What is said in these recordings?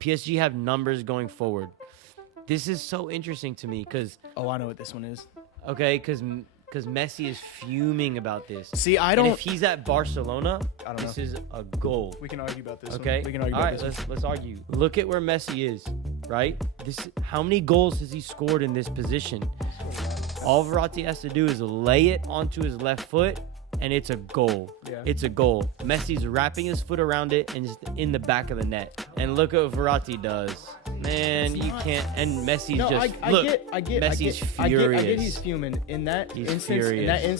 PSG have numbers going forward. This is so interesting to me because I know what this one is. okay, because Messi is fuming about this. See, I And don't. if he's at Barcelona, I don't this know. is a goal. We can argue about this. Okay. One. We can argue All about right, this. let's argue. Look at where Messi is, right? How many goals has he scored in this position? All Verratti has to do is lay it onto his left foot, and it's a goal. Yeah. It's a goal. Messi's wrapping his foot around it and just in the back of the net. And look at what Verratti does. Man, you can't. And Messi's No, just I look. get. Messi's I furious. get he's fuming. In that He's instance, furious.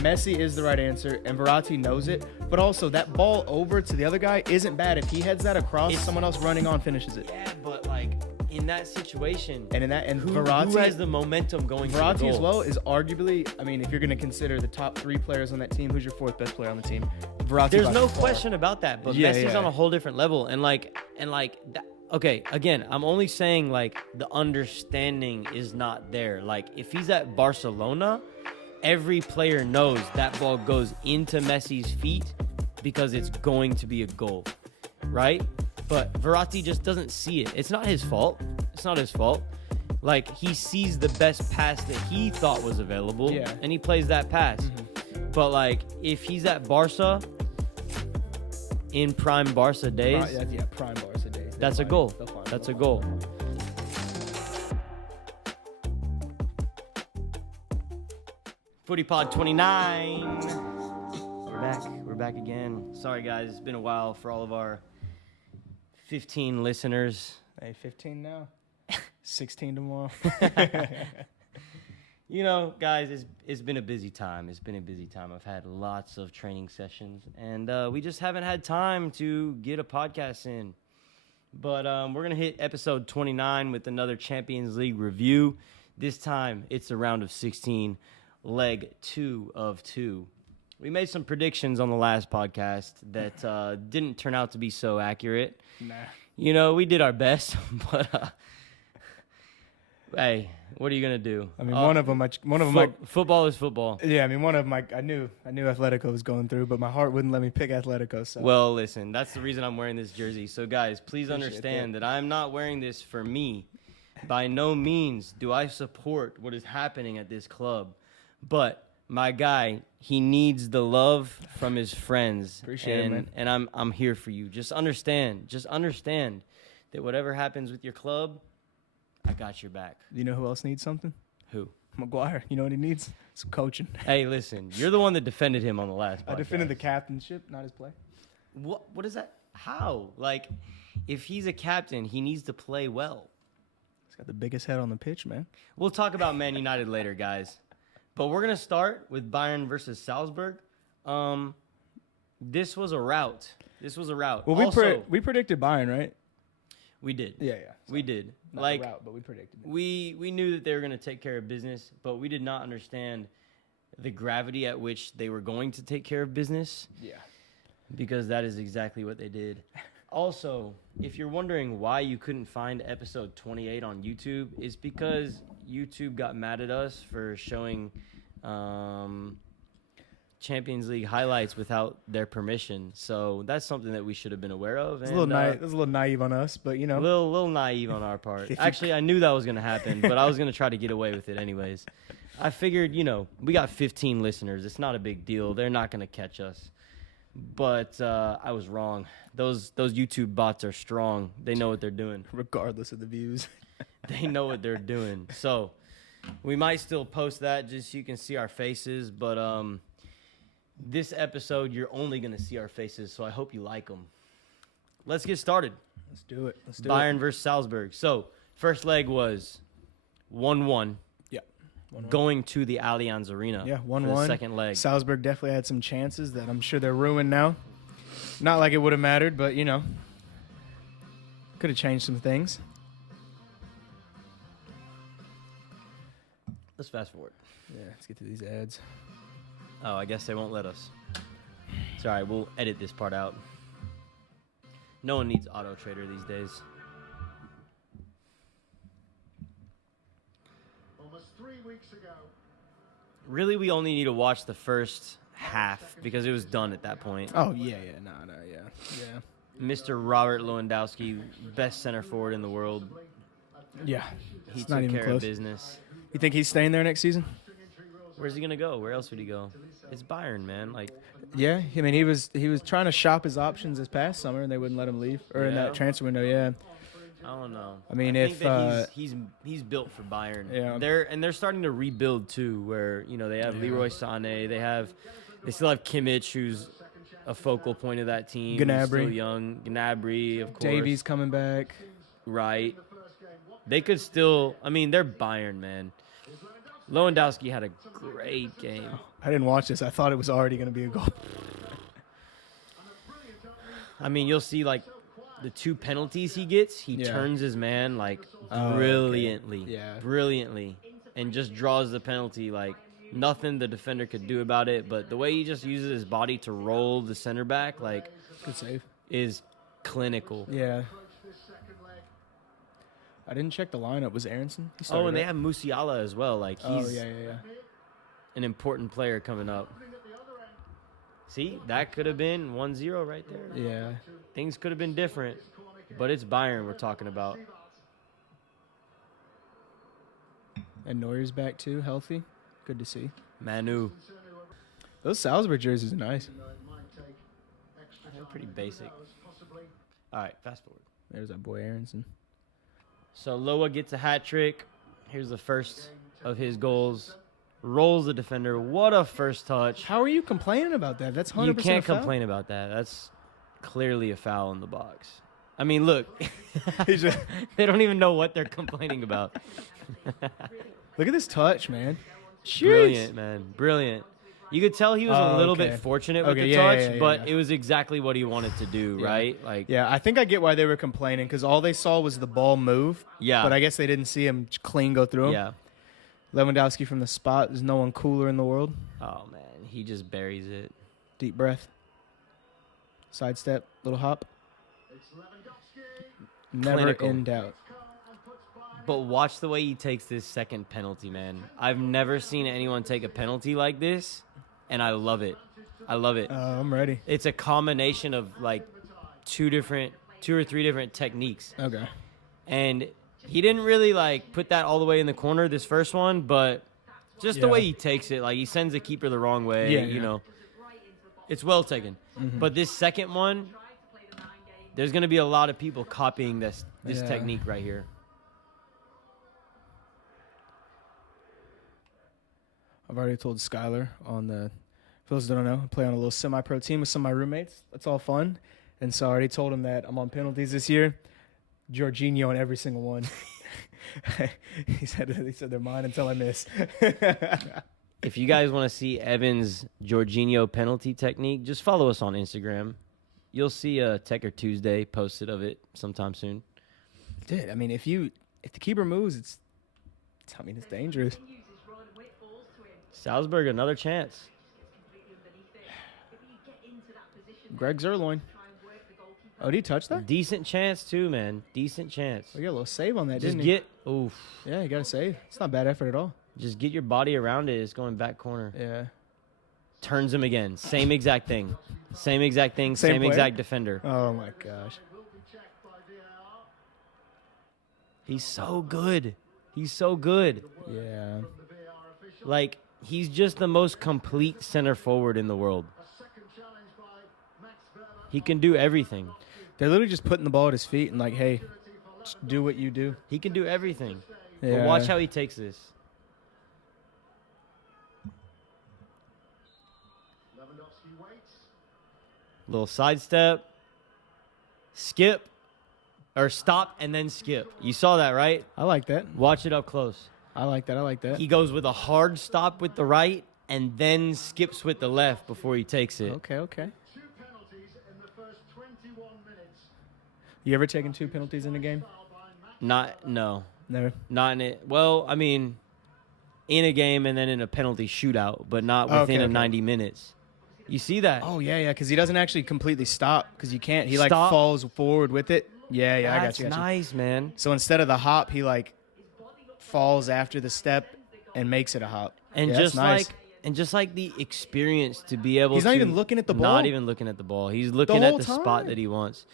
Messi is the right answer, and Verratti knows it. But also, that ball over to the other guy isn't bad. If he heads that across, someone else running on finishes it. Yeah, but like in that situation, And Verratti, who has the momentum going for the Verratti goal? as well is arguably. I mean, if you're going to consider the top 3 players on that team, who's your 4th best player on the team? Verratti. There's by no far. question about that, but Yeah, Messi's yeah. on a whole different level, and that, okay, again, I'm only saying like the understanding is not there. Like if he's at Barcelona, every player knows that ball goes into Messi's feet because it's going to be a goal, right? But Verratti just doesn't see it. It's not his fault. It's not his fault. Like he sees the best pass that he thought was available, Yeah. and he plays that pass. But like if he's at Barca in prime Barca days, Prime Barca days. that's a goal. That's a goal. FootyPod 29. We're back again. Sorry guys, it's been a while for all of our 15 listeners. Hey, 15 now. 16 tomorrow. You know, guys, it's been a busy time. It's been a busy time. I've had lots of training sessions, and we just haven't had time to get a podcast in. But we're going to hit episode 29 with another Champions League review. This time, it's a round of 16, leg 2 of 2. We made some predictions on the last podcast that didn't turn out to be so accurate. Nah. You know, we did our best, but hey, what are you gonna do? I mean, one of them, football is football. yeah. I mean, one of them, I knew Atletico was going through, but my heart wouldn't let me pick Atletico. So. Well, listen, that's the reason I'm wearing this jersey. So, guys, please Appreciate understand that. that I'm not wearing this for me. By no means do I support what is happening at this club, but my guy, he needs the love from his friends. Appreciate it, man. And I'm here for you. Just understand that whatever happens with your club, I got your back. You know who else needs something? Who? Maguire. You know what he needs? Some coaching. Hey, listen, you're the one that defended him on the last podcast. I defended the captainship, not his play. What is that? How? Like, if he's a captain, he needs to play well. He's got the biggest head on the pitch, man. We'll talk about Man United later, guys. But we're going to start with Bayern versus Salzburg. This was a rout. Well, Also, we predicted Bayern, right? we did. Yeah. We did. Not Like, a route, but we predicted it. we knew that they were going to take care of business, but we did not understand the gravity at which they were going to take care of business. Yeah. Because that is exactly what they did. Also, if you're wondering why you couldn't find episode 28 on YouTube, it's because YouTube got mad at us for showing Champions League highlights without their permission. So that's something that we should have been aware of. It was a little naive on us, but you know. Little naive on our part. Actually, I knew that was going to happen, but I was going to try to get away with it anyways. I figured, we got 15 listeners. It's not a big deal. They're not going to catch us. But I was wrong. Those YouTube bots are strong. They know what they're doing. Regardless of the views. They know what they're doing. So we might still post that just so you can see our faces. But this episode, you're only going to see our faces. So I hope you like them. Let's get started. Let's do it. Bayern versus Salzburg. So first leg was 1-1. Yeah. 1-1. Going to the Allianz Arena. Yeah, 1-1. For the second leg. Salzburg definitely had some chances that I'm sure they're ruined now. Not like it would have mattered, but, could have changed some things. Let's fast forward. Yeah, let's get to these ads. Oh, I guess they won't let us. It's all right. We'll edit this part out. No one needs Auto Trader these days. Almost 3 weeks ago. Really, we only need to watch the first half because it was done at that point. Oh, yeah. Mr. Robert Lewandowski, best center forward in the world. Yeah. He It's not took even care close. of business. You think he's staying there next season? Where's he gonna go? Where else would he go? It's Bayern, man. Like, Yeah. I mean, he was trying to shop his options this past summer, and they wouldn't let him leave. Or in Yeah. that transfer window, yeah. I don't know. I mean, think if, that he's built for Bayern. Yeah. They're starting to rebuild too, where they have Leroy Sané, they still have Kimmich, who's a focal point of that team. He's Gnabry. still young. Gnabry, of course. Davies coming back. Right. They could still. I mean, they're Bayern, man. Lewandowski had a great game. I didn't watch this. I thought it was already going to be a goal. I mean, you'll see like the 2 penalties he gets. He Yeah. turns his man like Oh, okay. brilliantly, Yeah. brilliantly, and just draws the penalty. Like nothing the defender could do about it. But the way he just uses his body to roll the center back, like, Good save. is clinical. Yeah. I didn't check the lineup. Was Aronson? He Oh, started, and they right? have Musiala as well. Like he's Oh, yeah. an important player coming up. See, that could have been 1-0 right there. Yeah. Things could have been different, but it's Bayern we're talking about. And Neuer's back too, healthy. Good to see. Manu, Those Salzburg jerseys are nice. they're pretty basic. All right, fast forward. There's that boy Aronson. So Loa gets a hat trick. Here's the first of his goals. Rolls the defender. What a first touch. How are you complaining about that? That's 100% You can't a foul. complain about that. That's clearly a foul in the box. I mean, look. He's just- They don't even know what they're complaining about. Look at this touch, man. Brilliant, man. Brilliant. You could tell he was a little okay. bit fortunate with Okay, the yeah, touch, yeah, yeah, but yeah. it was exactly what he wanted to do, Yeah. right? Like, Yeah, I think I get why they were complaining because all they saw was the ball move. Yeah. But I guess they didn't see him clean go through him. yeah. Lewandowski from the spot. There's no one cooler in the world. Oh, man. He just buries it. Deep breath. Sidestep. Little hop. Never Clinical. in doubt. But watch the way he takes this second penalty, man. I've never seen anyone take a penalty like this, and I love it. I love it. I'm ready. It's a combination of, like, two or three different techniques. Okay. And he didn't really, like, put that all the way in the corner, this first one, but just the Yeah. way he takes it, like, he sends the keeper the wrong way, Yeah, you yeah. know. It's well taken. Mm-hmm. But this second one, there's going to be a lot of people copying this Yeah. technique right here. I've already told Skylar on the, for those that don't know, I play on a little semi-pro team with some of my roommates. That's all fun. And so I already told him that I'm on penalties this year. Jorginho on every single one. he said they're mine until I miss. If you guys want to see Evan's Jorginho penalty technique, just follow us on Instagram. You'll see a Techer Tuesday posted of it sometime soon. Dude, I mean, if the keeper moves, it's dangerous. Salzburg, another chance. Greg Zerloin. Oh, did he touch that? Decent chance, too, man. Decent chance. We got a little save on that, Just didn't he? oof. Yeah, he got a save. It's not bad effort at all. Just get your body around it. It's going back corner. Yeah. Turns him again. Same exact thing. Same exact thing. Same Same player? exact defender. Oh, my gosh. He's so good. He's so good. Yeah. Like, he's just the most complete center forward in the world. He can do everything. They're literally just putting the ball at his feet and like, hey, just do what you do. He can do everything. Yeah. But watch how he takes this. Little sidestep. Skip. Or stop and then skip. You saw that, right? I like that. Watch it up close. I like that. He goes with a hard stop with the right and then skips with the left before he takes it. Okay. Two penalties in the first 21 minutes. You ever taken 2 penalties in a game? No. Never. Not in it. Well, I mean, in a game and then in a penalty shootout, but not within Okay. 90 minutes. You see that? Oh, yeah, because he doesn't actually completely stop because you can't. He, like, Stop. falls forward with it. Yeah, I got That's you. nice, man. So instead of the hop, he, like, falls after the step and makes it a hop. And Yeah, that's just nice. And just like the experience to be able to... He's not even looking at the ball? Not even looking at the ball. He's looking at whole the spot time? that he wants.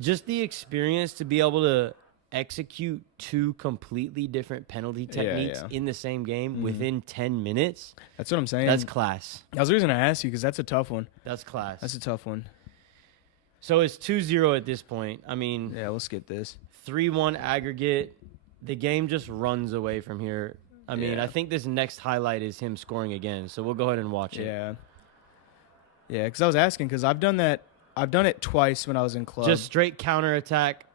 Just the experience to be able to execute 2 completely different penalty techniques in the same game within 10 minutes. That's what I'm saying. That's class. That was the reason I asked you, because that's a tough one. That's class. That's a tough one. So it's 2-0 at this point. I mean, Yeah, we'll skip this. 3-1 aggregate. The game just runs away from here. I mean, Yeah. I think this next highlight is him scoring again. So we'll go ahead and watch it. Yeah. Yeah, because I was asking, because I've done that. I've done it twice when I was in club. Just straight counterattack.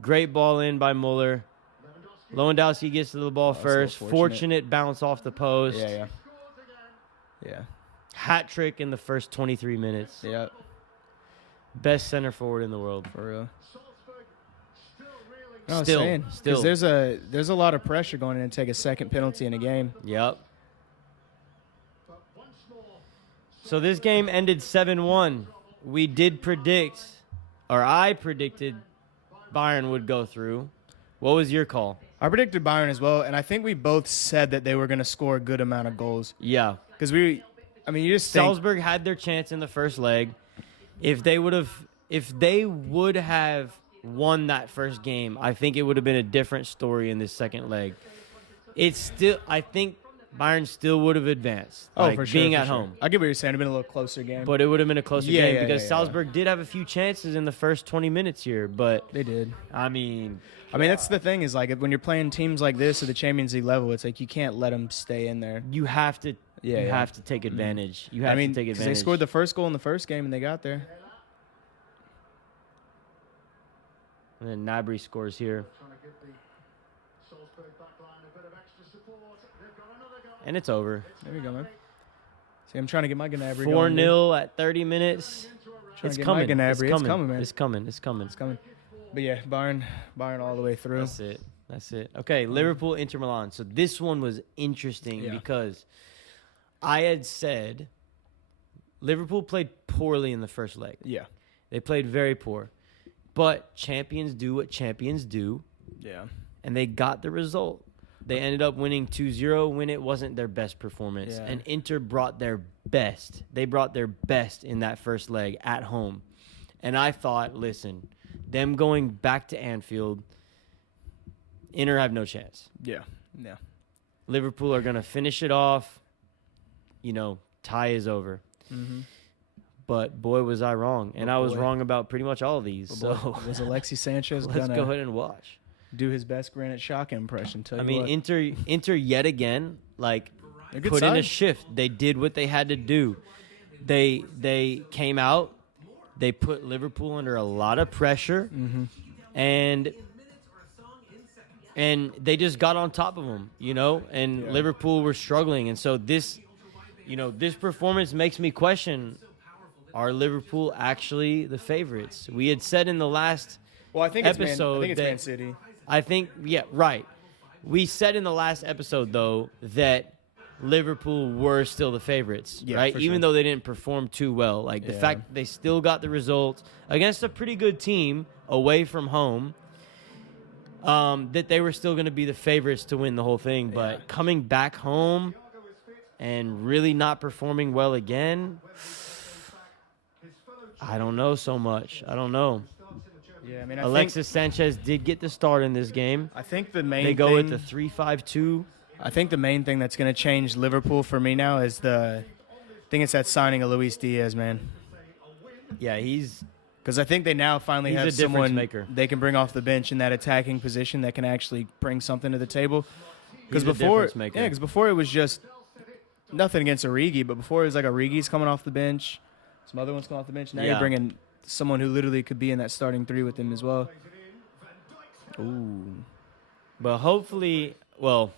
Great ball in by Muller. Lewandowski gets to the ball so first. fortunate. Fortunate bounce off the post. Yeah. Hat trick in the first 23 minutes. Yeah, Best center forward in the world. for real. Salzburg still reeling. No, I was Still, saying, 'cause there's a lot of pressure going in to take a second penalty in a game. Yep. But once more, So this game ended 7-1. We did predict, or I predicted, Byron would go through. What was your call? I predicted Byron as well, and I think we both said that they were going to score a good amount of goals. Yeah. Because you just think, Salzburg had their chance in the first leg. If they would have won that first game, I think it would have been a different story in this second leg. I think Bayern still would have advanced. oh, like, for sure. being for at sure. home. I get what you're saying. It'd been a little closer game. But it would have been a closer Yeah, game yeah, because yeah. Salzburg did have a few chances in the first 20 minutes here. But, they did. I mean, That's the thing is, like, when you're playing teams like this at the Champions League level, it's like you can't let them stay in there. you have to Yeah, yeah. have to take advantage. You have to take because advantage. they scored the first goal in the first game and they got there. And then Gnabry scores here. trying to give the Salzburg backline a bit of extra support. They've got another goal. And it's over. There you go, man. See, I'm trying to get my Gnabry going. 4-0 at 30 minutes. Trying It's to get my coming. Gnabry. It's It's coming. coming, man. It's coming. It's coming. It's coming. But yeah, Bayern all the way through. That's it. That's it. Okay, Liverpool, Inter Milan. So this one was interesting Yeah. because I had said Liverpool played poorly in the first leg. Yeah. They played very poor. But champions do what champions do, Yeah. and they got the result. They ended up winning 2-0 when it wasn't their best performance. Yeah. And Inter brought their best. They brought their best in that first leg at home. And I thought, listen, them going back to Anfield, Inter have no chance. Yeah. Yeah. Liverpool are going to finish it off. Tie is over. Mm-hmm. But boy, was I wrong. And Oh, I was boy. wrong about pretty much all of these. So Was Alexis Sanchez let's gonna go ahead and watch. do his best Granite Xhaka impression? Tell I you mean, what. Inter yet again, like, They're a good put in a side. shift. They did what they had to do. They came out. They put Liverpool under a lot of pressure, Mm-hmm. and they just got on top of them, And Yeah. Liverpool were struggling, and so this performance makes me question: are Liverpool actually the favorites? We had said in the last Well, I think it's episode Man that- City. I think, yeah, right. We said in the last episode, though, that Liverpool were still the favorites, Yeah, right? for Even sure. though they didn't perform too well. Like, the Yeah. fact they still got the result against a pretty good team away from home, that they were still going to be the favorites to win the whole thing. But Yeah. coming back home and really not performing well again, I don't know so much. I don't know. Yeah, I mean, Alexis Sanchez did get the start in this game. I think the main They go thing, with the 3-5-2. I think the main thing that's going to change Liverpool for me now is I think it's that signing of Luis Diaz, man. Yeah, he's Because I think they now finally He's have a difference someone maker. they can bring off the bench in that attacking position that can actually bring something to the table. Because He's a before, difference maker. yeah, because before it was just nothing against Origi, but before it was like Origi's coming off the bench, some other ones coming off the bench. Now Yeah. you're bringing someone who literally could be in that starting three with him as well. Ooh, But hopefully, well,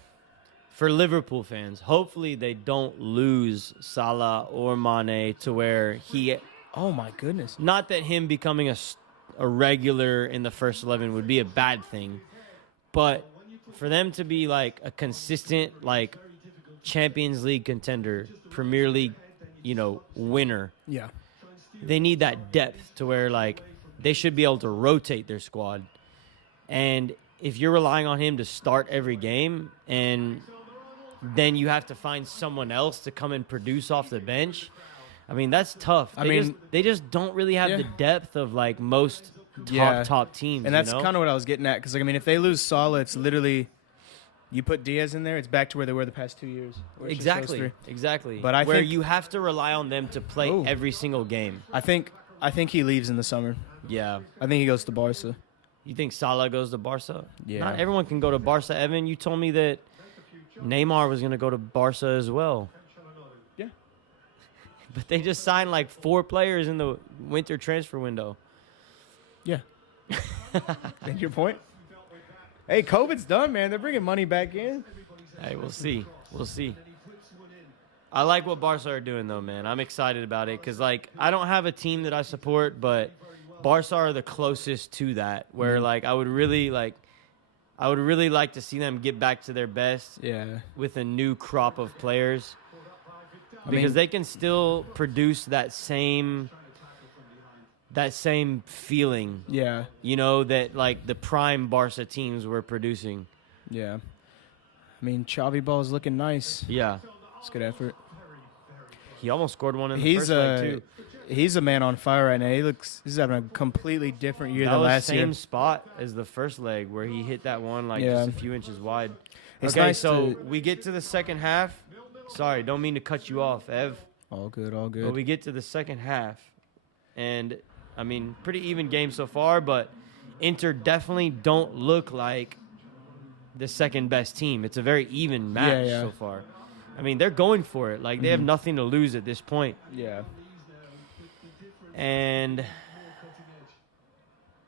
for Liverpool fans, hopefully they don't lose Salah or Mane to where he. oh my goodness. Not that him becoming a regular in the first 11 would be a bad thing, but for them to be like a consistent like Champions League contender, Premier League, winner, Yeah, they need that depth to where like they should be able to rotate their squad. And if you're relying on him to start every game and then you have to find someone else to come and produce off the bench. I mean, that's tough. They just don't really have the depth of like most top teams. And that's kind of what I was getting at. Because, like, I mean, if they lose Salah, it's literally you put Diaz in there, it's back to where they were the past 2 years. Exactly. But I think you have to rely on them to play every single game. I think he leaves in the summer. Yeah. I think he goes to Barca. You think Salah goes to Barca? Yeah. Not everyone can go to Barca. Evan, you told me that Neymar was going to go to Barca as well. Yeah. But they just signed like 4 players in the winter transfer window. Yeah. And your point? Hey, COVID's done, man. They're bringing money back in. Hey, we'll see. I like what Barca are doing, though, man. I'm excited about it because, like, I don't have a team that I support, but Barca are the closest to that, where like I would really like to see them get back to their best with a new crop of players because they can still produce that same feeling. Yeah. You know, that like the prime Barca teams were producing. Yeah. I mean, Xavi ball is looking nice. Yeah. It's good effort. He almost scored one in the first leg too. He's a man on fire right now. He's having a completely different year than last year. That was same spot as the first leg where he hit that one like just a few inches wide. It's okay, nice so we get to the second half. Sorry, don't mean to cut you off, Ev. All good. But we get to the second half, and I mean, pretty even game so far, but Inter definitely don't look like the second best team. It's a very even match so far. I mean, they're going for it. Like, they have nothing to lose at this point. Yeah. And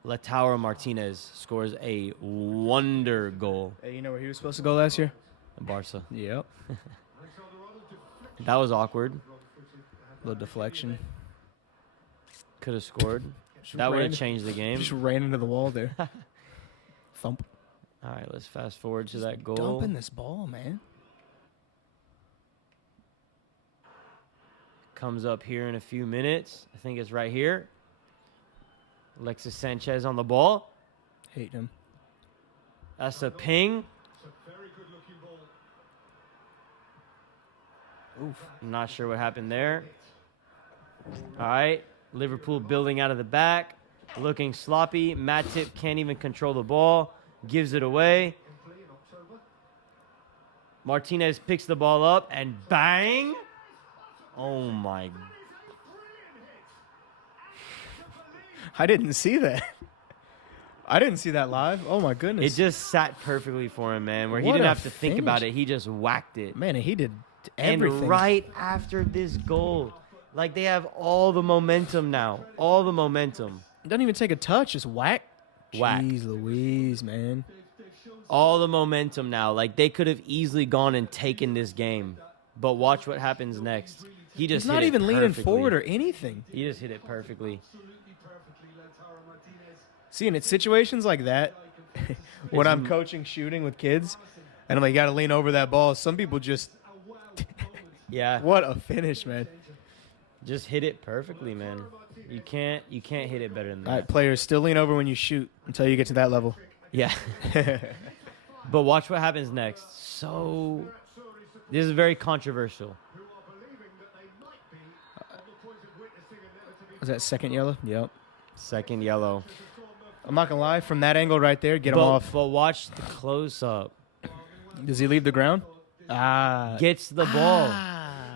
Lautaro Martinez scores a wonder goal. Hey, you know where he was supposed to go last year? Barca. Yep. That was awkward. Little deflection. Could have scored. That would have changed the game. Just ran into the wall there. Thump. All right, let's fast forward to that goal. Dumping this ball, man. Comes up here in a few minutes. I think it's right here. Alexis Sanchez on the ball. Hate him. That's a ping. Oof. I'm not sure what happened there. All right. Liverpool building out of the back. Looking sloppy. Matip can't even control the ball. Gives it away. Martinez picks the ball up and bang. Oh, my. I didn't see that. I didn't see that live. Oh, my goodness. It just sat perfectly for him, man, where he What didn't a have to think about it. He just whacked it. Man, he did everything. And right after this goal, like, they have all the momentum now. All the momentum. Doesn't even take a touch. Just whack. Whack. Jeez Louise, man. All the momentum now. Like, they could have easily gone and taken this game. But watch what happens next. He's not even leaning forward or anything. He just hit it perfectly. See, and it's situations like that when I'm coaching shooting with kids, and I'm like, you got to lean over that ball. Some people just, yeah. What a finish, man. Just hit it perfectly, man. You can't hit it better than that. All right, players, still lean over when you shoot until you get to that level. Yeah. But watch what happens next. So, this is very controversial. Was that second yellow? Yep. Second yellow. I'm not going to lie. From that angle right there, get him off. But watch the close-up. Does he leave the ground? Gets the ball.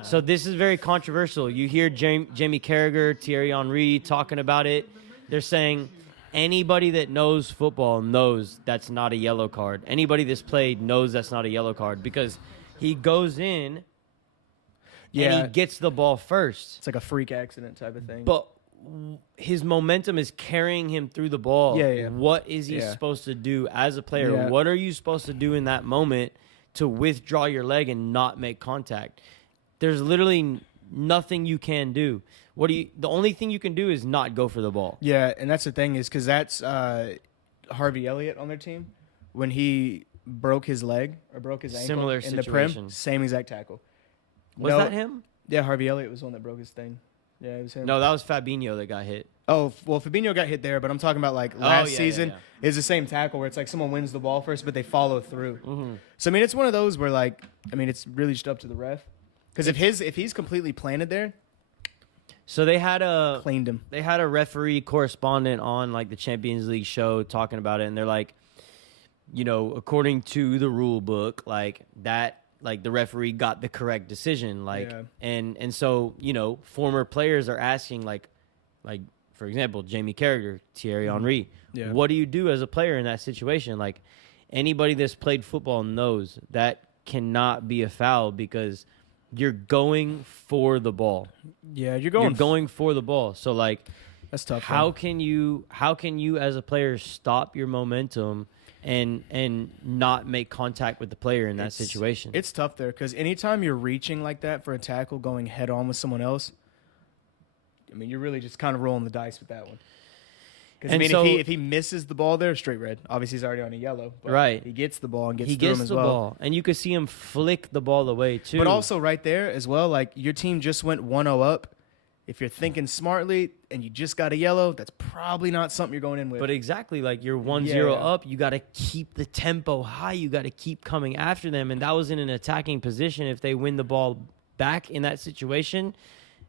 So this is very controversial. You hear Jamie Carragher, Thierry Henry talking about it. They're saying anybody that knows football knows that's not a yellow card. Anybody that's played knows that's not a yellow card because he goes in and he gets the ball first. It's like a freak accident type of thing. But his momentum is carrying him through the ball. Yeah. What is he supposed to do as a player? Yeah. What are you supposed to do in that moment to withdraw your leg and not make contact? There's literally nothing you can do. The only thing you can do is not go for the ball. Yeah, and that's the thing is because that's Harvey Elliott on their team. When he broke his leg or broke his ankle Similar in the situation. prim, same exact tackle. Was that him? Yeah, Harvey Elliott was the one that broke his thing. Yeah, it was him. No, that was Fabinho that got hit. Oh, well, Fabinho got hit there, but I'm talking about like last yeah, season yeah. is the same tackle where it's like someone wins the ball first, but they follow through. Mm-hmm. So I mean, it's one of those where like, I mean, it's really just up to the ref. Because if he's completely planted there, So they had a cleaned him. they had a referee correspondent on like the Champions League show talking about it, and they're like, according to the rule book, like that, like the referee got the correct decision, like, Yeah. and so former players are asking like for example, Jamie Carragher, Thierry Henry, Yeah. what do you do as a player in that situation? Like anybody that's played football knows that cannot be a foul because you're going for the ball. Yeah, you're You're going for the ball. So like, That's tough. how can you as a player stop your momentum and not make contact with the player in that situation? It's tough there because anytime you're reaching like that for a tackle, going head on with someone else, I mean, you're really just kind of rolling the dice with that one. Because I mean, so, if he misses the ball there, straight red. Obviously, he's already on a yellow. But right. He gets the ball and gets he through gets him as the well. ball, and you could see him flick the ball away too. But also right there as well, like your team just went 1-0 up. If you're thinking smartly and you just got a yellow, that's probably not something you're going in with. But exactly, like you're 1-0 Yeah. up, you got to keep the tempo high. You got to keep coming after them, and that was in an attacking position. If they win the ball back in that situation,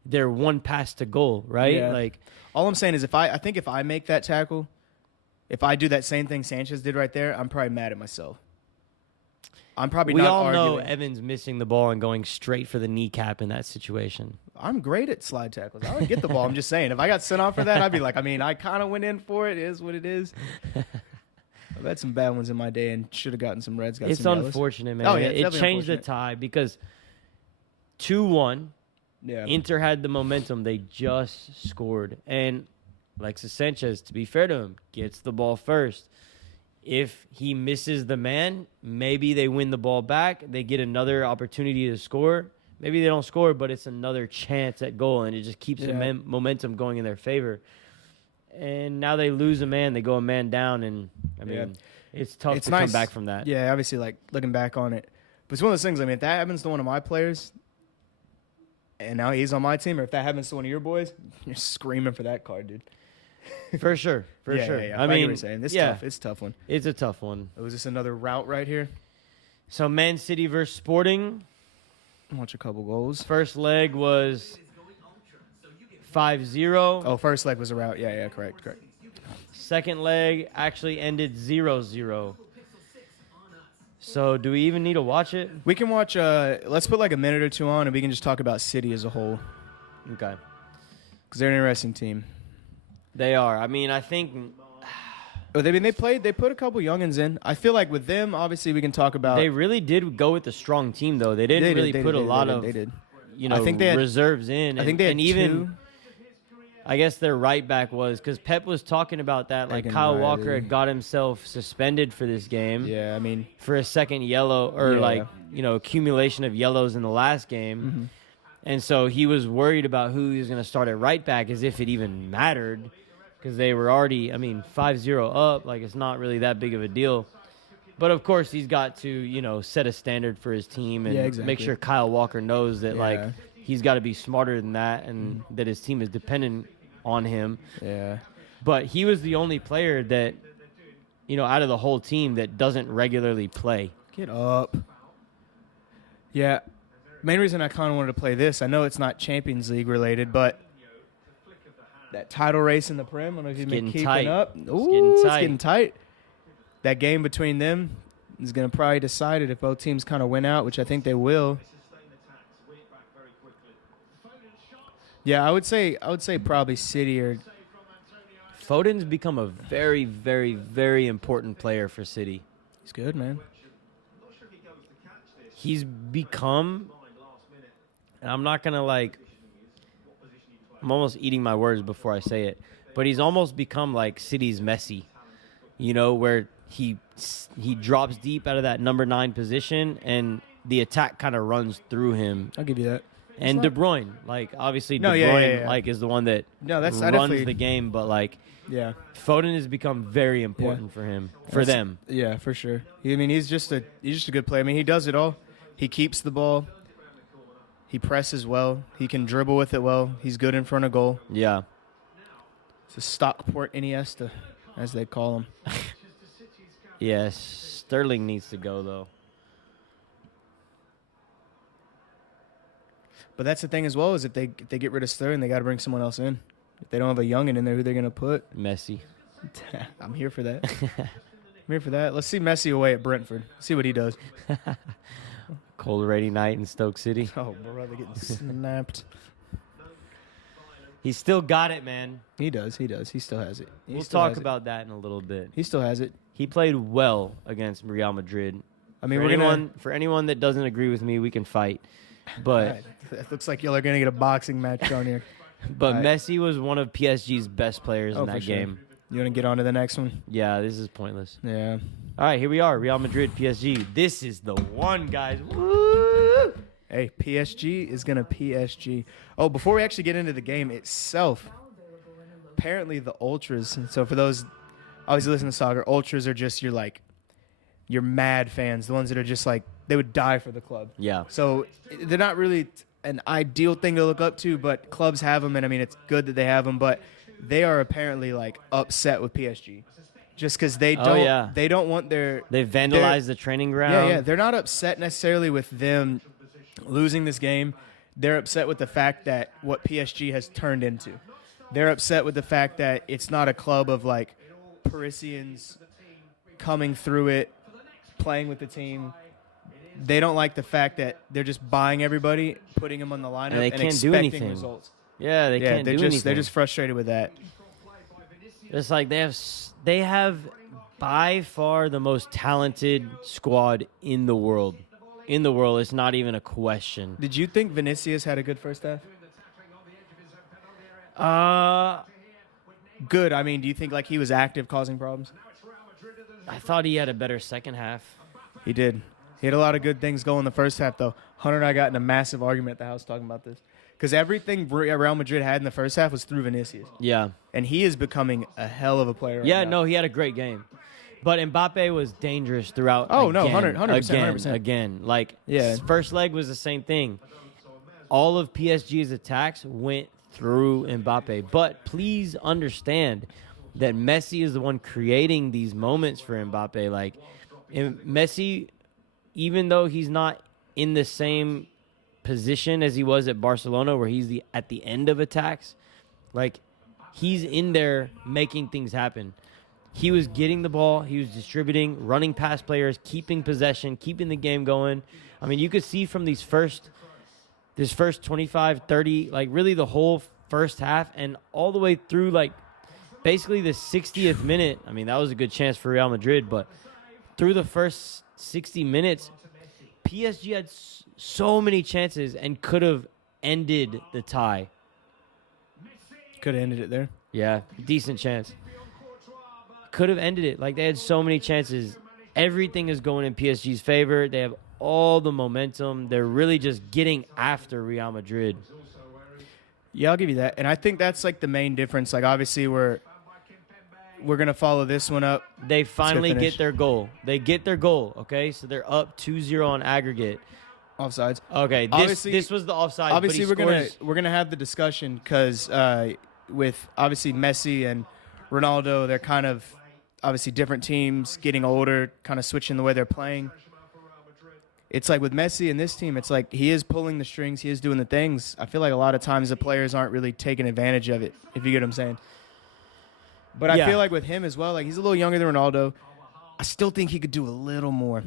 they're one pass to goal, right? Yeah. Like all I'm saying is I think if I make that tackle, if I do that same thing Sanchez did right there, I'm probably mad at myself. I'm probably we not all arguing. know Evans missing the ball and going straight for the kneecap in that situation. I'm great at slide tackles. I would get the ball. I'm just saying, if I got sent off for that, I'd be like, I mean, I kind of went in for it. It is what it is. I've had some bad ones in my day and should have gotten some reds. Got It's some yellows. unfortunate, man. Oh, yeah, it's it definitely changed the unfortunate. tie because 2-1, Yeah. Inter had the momentum. They just scored. And Alexis Sanchez, to be fair to him, gets the ball first. If he misses the man, maybe they win the ball back. They get another opportunity to score. Maybe they don't score, but it's another chance at goal, and it just keeps the momentum going in their favor. And now they lose a man. They go a man down, and, I mean, it's tough to come back from that. Yeah, obviously, like, looking back on it. But it's one of those things, I mean, if that happens to one of my players, and now he's on my team, or if that happens to one of your boys, you're screaming for that card, dude. For sure. For Yeah, sure. yeah, yeah. I get what mean, you're saying. This yeah, tough. It's a tough one. it's a tough one. Was this another route right here? So Man City versus Sporting. Watch a couple goals. First leg was 5-0. Oh, first leg was a route. Yeah, correct. Second leg actually ended 0-0. So do we even need to watch it? We can watch, let's put like a minute or two on, and we can just talk about City as a whole. Okay. Because they're an interesting team. They are. I mean, I think But they put a couple youngins in. I feel like with them, obviously, we can talk about. they really did go with a strong team, though. They didn't really put a lot of They did. I think they had- reserves in. I think they had and even two. I guess their right back was because Pep was talking about that. Like Egan Kyle Riley. Walker had got himself suspended for this game. Yeah, I mean, For a second yellow or Yeah. accumulation of yellows in the last game. Mm-hmm. And so he was worried about who he was going to start at right back as if it even mattered because they were already, 5-0 up. Like, it's not really that big of a deal. But, of course, he's got to, set a standard for his team and Yeah, exactly. make sure Kyle Walker knows that, Yeah. he's got to be smarter than that and that his team is dependent on him. yeah. But he was the only player that, out of the whole team that doesn't regularly play. Get up. Yeah. Main reason I kind of wanted to play this, I know it's not Champions League related, but that title race in the Prem, I don't know if you've been getting keeping tight. up. getting It's tight. getting tight. That game between them is going to probably decide it if both teams kind of win out, which I think they will. Yeah, I would say probably City or Foden's become a very, very, very important player for City. he's good, man. He's become, and I'm not going to I'm almost eating my words before I say it, but he's almost become like City's Messi, where he drops deep out of that number 9 position and the attack kind of runs through him. I'll give you that. And De Bruyne, obviously No, De yeah, Bruyne, yeah, yeah. is the one that No, that's I runs definitely the game, but yeah. Foden has become very important for him, for them. Yeah, for sure. He's just a good player. I mean, he does it all. He keeps the ball. He presses well. He can dribble with it well. He's good in front of goal. Yeah. It's a Stockport Iniesta, as they call him. Yes, Sterling needs to go though. But that's the thing as well, is if they get rid of Sterling, they got to bring someone else in. If they don't have a youngin in there, who they're going to put? Messi. I'm here for that. I'm here for that. Let's see Messi away at Brentford. See what he does. Cold rainy night in Stoke City. Oh, brother, getting snapped. He still got it, man. He does. He still has it. We'll talk about that in a little bit. He still has it. He played well against Real Madrid. I mean, for anyone that doesn't agree with me, we can fight. But right. It looks like y'all are gonna get a boxing match on here. but right. Messi was one of PSG's best players in that game. Sure. You want to get on to the next one? Yeah, this is pointless. Yeah. All right, here we are, Real Madrid, PSG. This is the one, guys. Woo! Hey, PSG is gonna PSG. Oh, before we actually get into the game itself, apparently the ultras. And so for those obviously listen to soccer, ultras are just your mad fans, the ones that are just like they would die for the club. Yeah. So they're not really an ideal thing to look up to, but clubs have them, and I mean it's good that they have them. But they are apparently upset with PSG, just because they don't want their they vandalized the training ground. Yeah. They're not upset necessarily with them losing this game. They're upset with the fact that what PSG has turned into. They're upset with the fact that it's not a club of Parisians coming through it, playing with the team. They don't like the fact that they're just buying everybody, putting them on the lineup, and they and can't do expecting anything. results. Yeah, they can't do anything. They're just frustrated with that. It's like they have by far the most talented squad in the world. In the world, it's not even a question. Did you think Vinicius had a good first half? Good. I mean, do you think he was active, causing problems? I thought he had a better second half. He did. He had a lot of good things going in the first half, though. Hunter and I got in a massive argument at the house talking about this. Because everything Real Madrid had in the first half was through Vinicius. Yeah. And he is becoming a hell of a player right now. No, he had a great game. But Mbappe was dangerous throughout. Oh, again, no, 100%. Again. First leg was the same thing. All of PSG's attacks went through Mbappe. But please understand that Messi is the one creating these moments for Mbappe. Messi, even though he's not in the same position as he was at Barcelona, where he's at the end of attacks, he's in there making things happen. He was getting the ball, he was distributing, running past players, keeping possession, keeping the game going. I mean, you could see from this first 25, 30, really the whole first half and all the way through basically the 60th minute. I mean, that was a good chance for Real Madrid, but through the first 60 minutes, PSG had so many chances and could have ended the tie. Could have ended it there. Yeah, decent chance. Could have ended it. They had so many chances. Everything is going in PSG's favor. They have all the momentum. They're really just getting after Real Madrid. Yeah, I'll give you that. And I think that's the main difference. Obviously we're going to follow this one up. They finally get their goal. They get their goal, okay? So they're up 2-0 on aggregate. Offsides. Okay, this was the offside. Obviously, we're gonna have the discussion because with obviously Messi and Ronaldo, they're kind of obviously different teams, getting older, kind of switching the way they're playing. It's with Messi and this team, it's he is pulling the strings, he is doing the things. I feel a lot of times the players aren't really taking advantage of it, if you get what I'm saying. But I feel with him as well, he's a little younger than Ronaldo. I still think he could do a little more.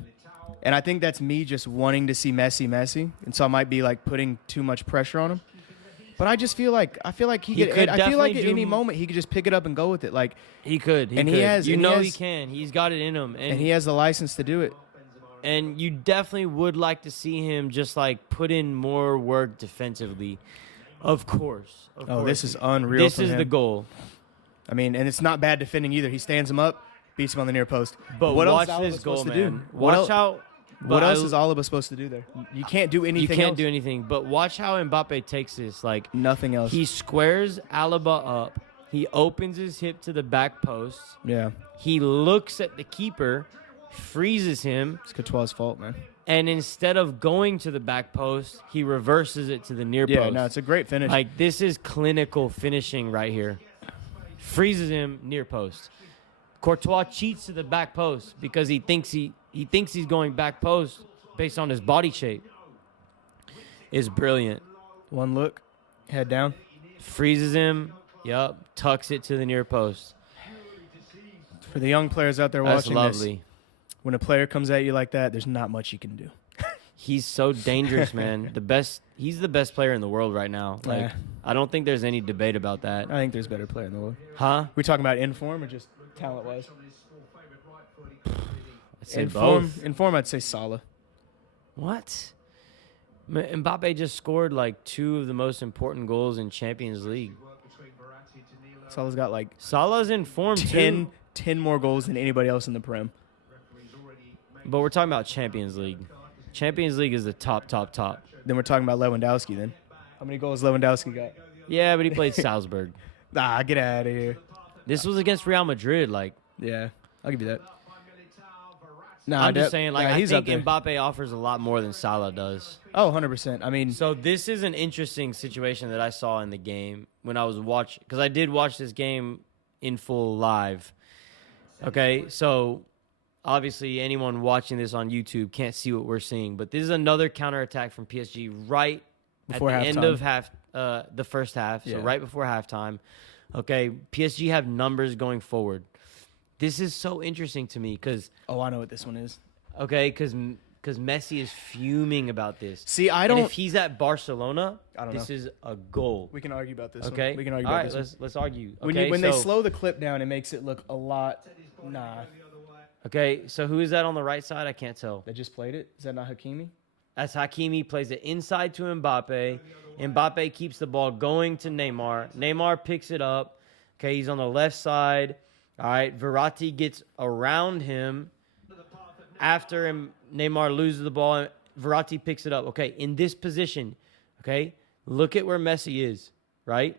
And I think that's me just wanting to see Messi. And so I might be putting too much pressure on him. But I just feel he could. I feel at any moment he could just pick it up and go with it. He could. He can. He's got it in him. And he has the license to do it. And you definitely would like to see him just put in more work defensively. Of course. This is unreal. This is the goal. I mean, and it's not bad defending either. He stands him up, beats him on the near post. But what watch else this goal, man. What else is Alaba supposed to do there? You can't do anything. You can't do anything. But watch how Mbappe takes this. Nothing else. He squares Alaba up. He opens his hip to the back post. Yeah. He looks at the keeper, freezes him. It's Courtois' fault, man. And instead of going to the back post, he reverses it to the near post. Yeah, no, it's a great finish. This is clinical finishing right here. freezes him near post. Courtois cheats to the back post because he thinks he's going back post based on his body shape. Is brilliant. One look, head down. Freezes him. Yup. Tucks it to the near post. For the young players out there That's watching lovely. this, when a player comes at you like that, there's not much you can do. He's so dangerous, man. He's the best player in the world right now. Like, Yeah. I don't think there's any debate about that. I think there's a better player in the world. Huh? We talking about in form or just talent-wise? I'd say In both. form, I'd say Salah. What? Mbappe just scored like 2 of the most important goals in Champions League. Salah's got like Salah's in form too. 10 more goals than anybody else in the Prem. But we're talking about Champions League. Champions League is the top. Then we're talking about Lewandowski then. How many goals Lewandowski got? Yeah, but he played Salzburg. Ah, get out of here. This was against Real Madrid. Like, Yeah, I'll give you that. Nah, I'm just saying, like, I he's think up there. Mbappe offers a lot more than Salah does. Oh, 100%. I mean, So this is an interesting situation that I saw in the game when I was watching, because I did watch this game in full live. Okay, so obviously anyone watching this on YouTube can't see what we're seeing, but this is another counterattack from PSG right Before at the end halftime. of the first half, so Yeah. right before halftime. Okay, PSG have numbers going forward. This is so interesting to me because I know what this one is. Messi is fuming about this. See, I And don't. if he's at Barcelona, I don't this know. is a goal. We can argue about this Okay. one. We can argue All about right, this one. let's argue. When, Okay, they so- slow the clip down, it makes it look a lot. Nah, Okay, so who is that on the right side? I can't tell. they just played it. Is that not Hakimi? As Hakimi plays it inside to Mbappe. Mbappe keeps the ball going to Neymar. Neymar picks it up. Okay, he's on the left side. All right, Verratti gets around him. After Neymar loses the ball, Verratti picks it up. Okay, in this position, okay, look at where Messi is, right?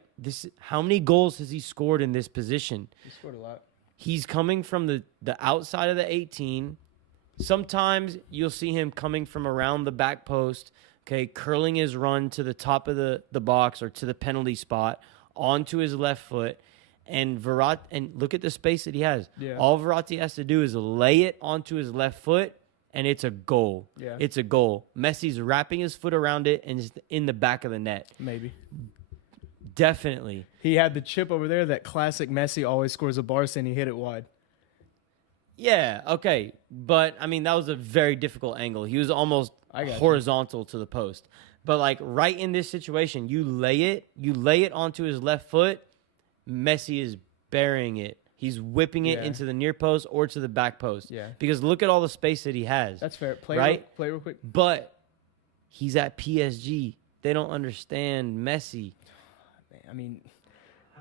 How many goals has he scored in this position? He scored a lot. He's coming from the outside of the 18. Sometimes you'll see him coming from around the back post, okay, curling his run to the top of the box or to the penalty spot onto his left foot. And Verratti, and look at the space that he has. Yeah. All Verratti has to do is lay it onto his left foot, and it's a goal. Yeah. It's a goal. Messi's wrapping his foot around it, and it's in the back of the net. Maybe. Definitely. He had the chip over there. That classic Messi always scores a Barca and he hit it wide. Yeah, okay. But, I mean, that was a very difficult angle. He was almost I got you. horizontal to the post. But, like, right in this situation, you lay it onto his left foot, Messi is burying it. He's whipping it Yeah. into the near post or to the back post. Yeah. Because look at all the space that he has. That's fair. Right? Play real quick. But he's at PSG. They don't understand Messi. I mean,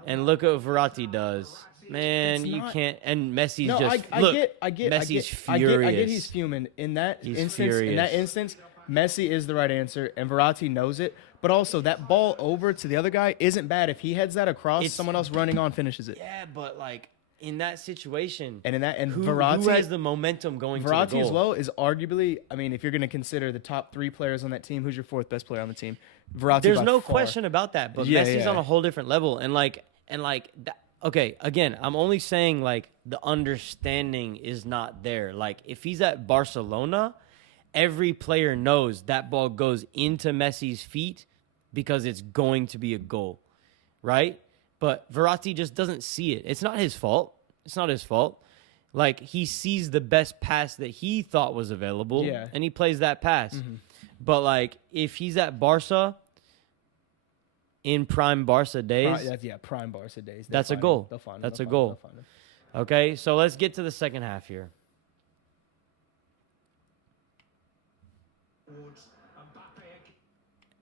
And look at what Verratti does. Man, It's you not- can't. And Messi's no, just I look. get, Messi's I furious. get he's fuming. In that He's instance, furious. Messi is the right answer, and Verratti knows it. But also, that ball over to the other guy isn't bad. If he heads that across, It's- someone else running on finishes it. Yeah, but like in that situation, And in that, and who Verratti has the momentum going to the Verratti goal? as well is arguably. I mean, if you're going to consider the top 3 players on that team, who's your 4th best player on the team? Verratti. There's by no far. question about that. But Yeah, Messi's yeah. on a whole different level, and that, okay, again, I'm only saying like the understanding is not there. Like if he's at Barcelona, every player knows that ball goes into Messi's feet because it's going to be a goal, right? But Verratti just doesn't see it. It's not his fault. It's not his fault. Like he sees the best pass that he thought was available, Yeah. and he plays that pass. But like if he's at Barca in prime Barca days, Prime Barca days. That's a They'll find goal. him. They'll find him. That's They'll a find goal. him. They'll find him. okay, so let's get to the second half here.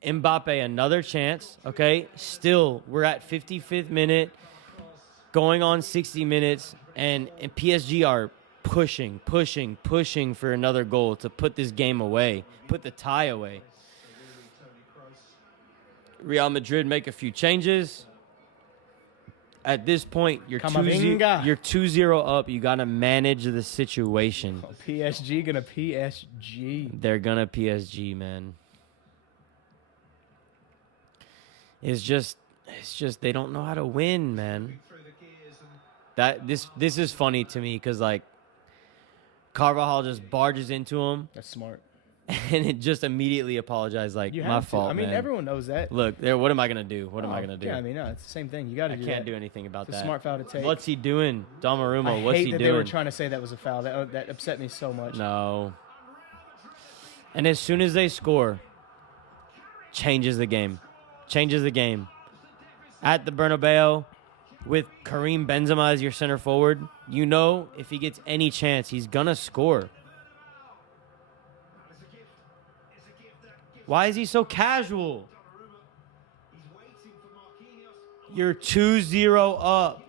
Mbappe, another chance. Okay, still, we're at 55th minute, going on 60 minutes, and PSG are pushing for another goal to put this game away, put the tie away. Real Madrid make a few changes. At this point, you're Camavinga. 2-0 up. You got to manage the situation. PSG gonna PSG. They're gonna PSG, man. It's just they don't know how to win, man. this is funny to me because like Carvajal just barges into him That's smart. and it just immediately apologized like You my have to. fault. I mean, man. everyone knows that. Look, what am I gonna do? What am I gonna do? Yeah, I mean, no, it's the same thing. You got to I do can't that. do anything about It's a that. smart foul to take. What's he doing, Donnarumma? I What's hate he that doing? they were trying to say that was a foul. That upset me so much. No. And as soon as they score, changes the game. Changes the game. At the Bernabeu, with Karim Benzema as your center forward, you know if he gets any chance, he's going to score. Why is he so casual? You're 2-0 up.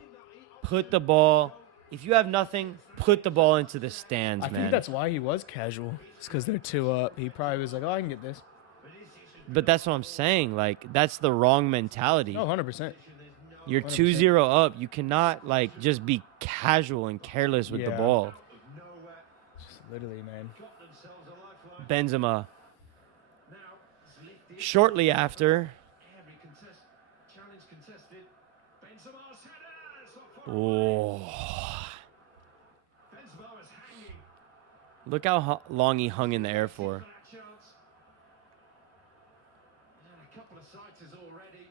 Put the ball. If you have nothing, put the ball into the stands, I man. think that's why he was casual. It's because they're 2 up. He probably was like, oh, I can get this. But that's what I'm saying. Like, that's the wrong mentality. Oh, 100%. You're 100%. 2-0 up. You cannot, like, just be casual and careless with the Yeah. ball. Just literally, man. Benzema. Shortly after. Oh. Look how long he hung in the air for. A couple of sighters already.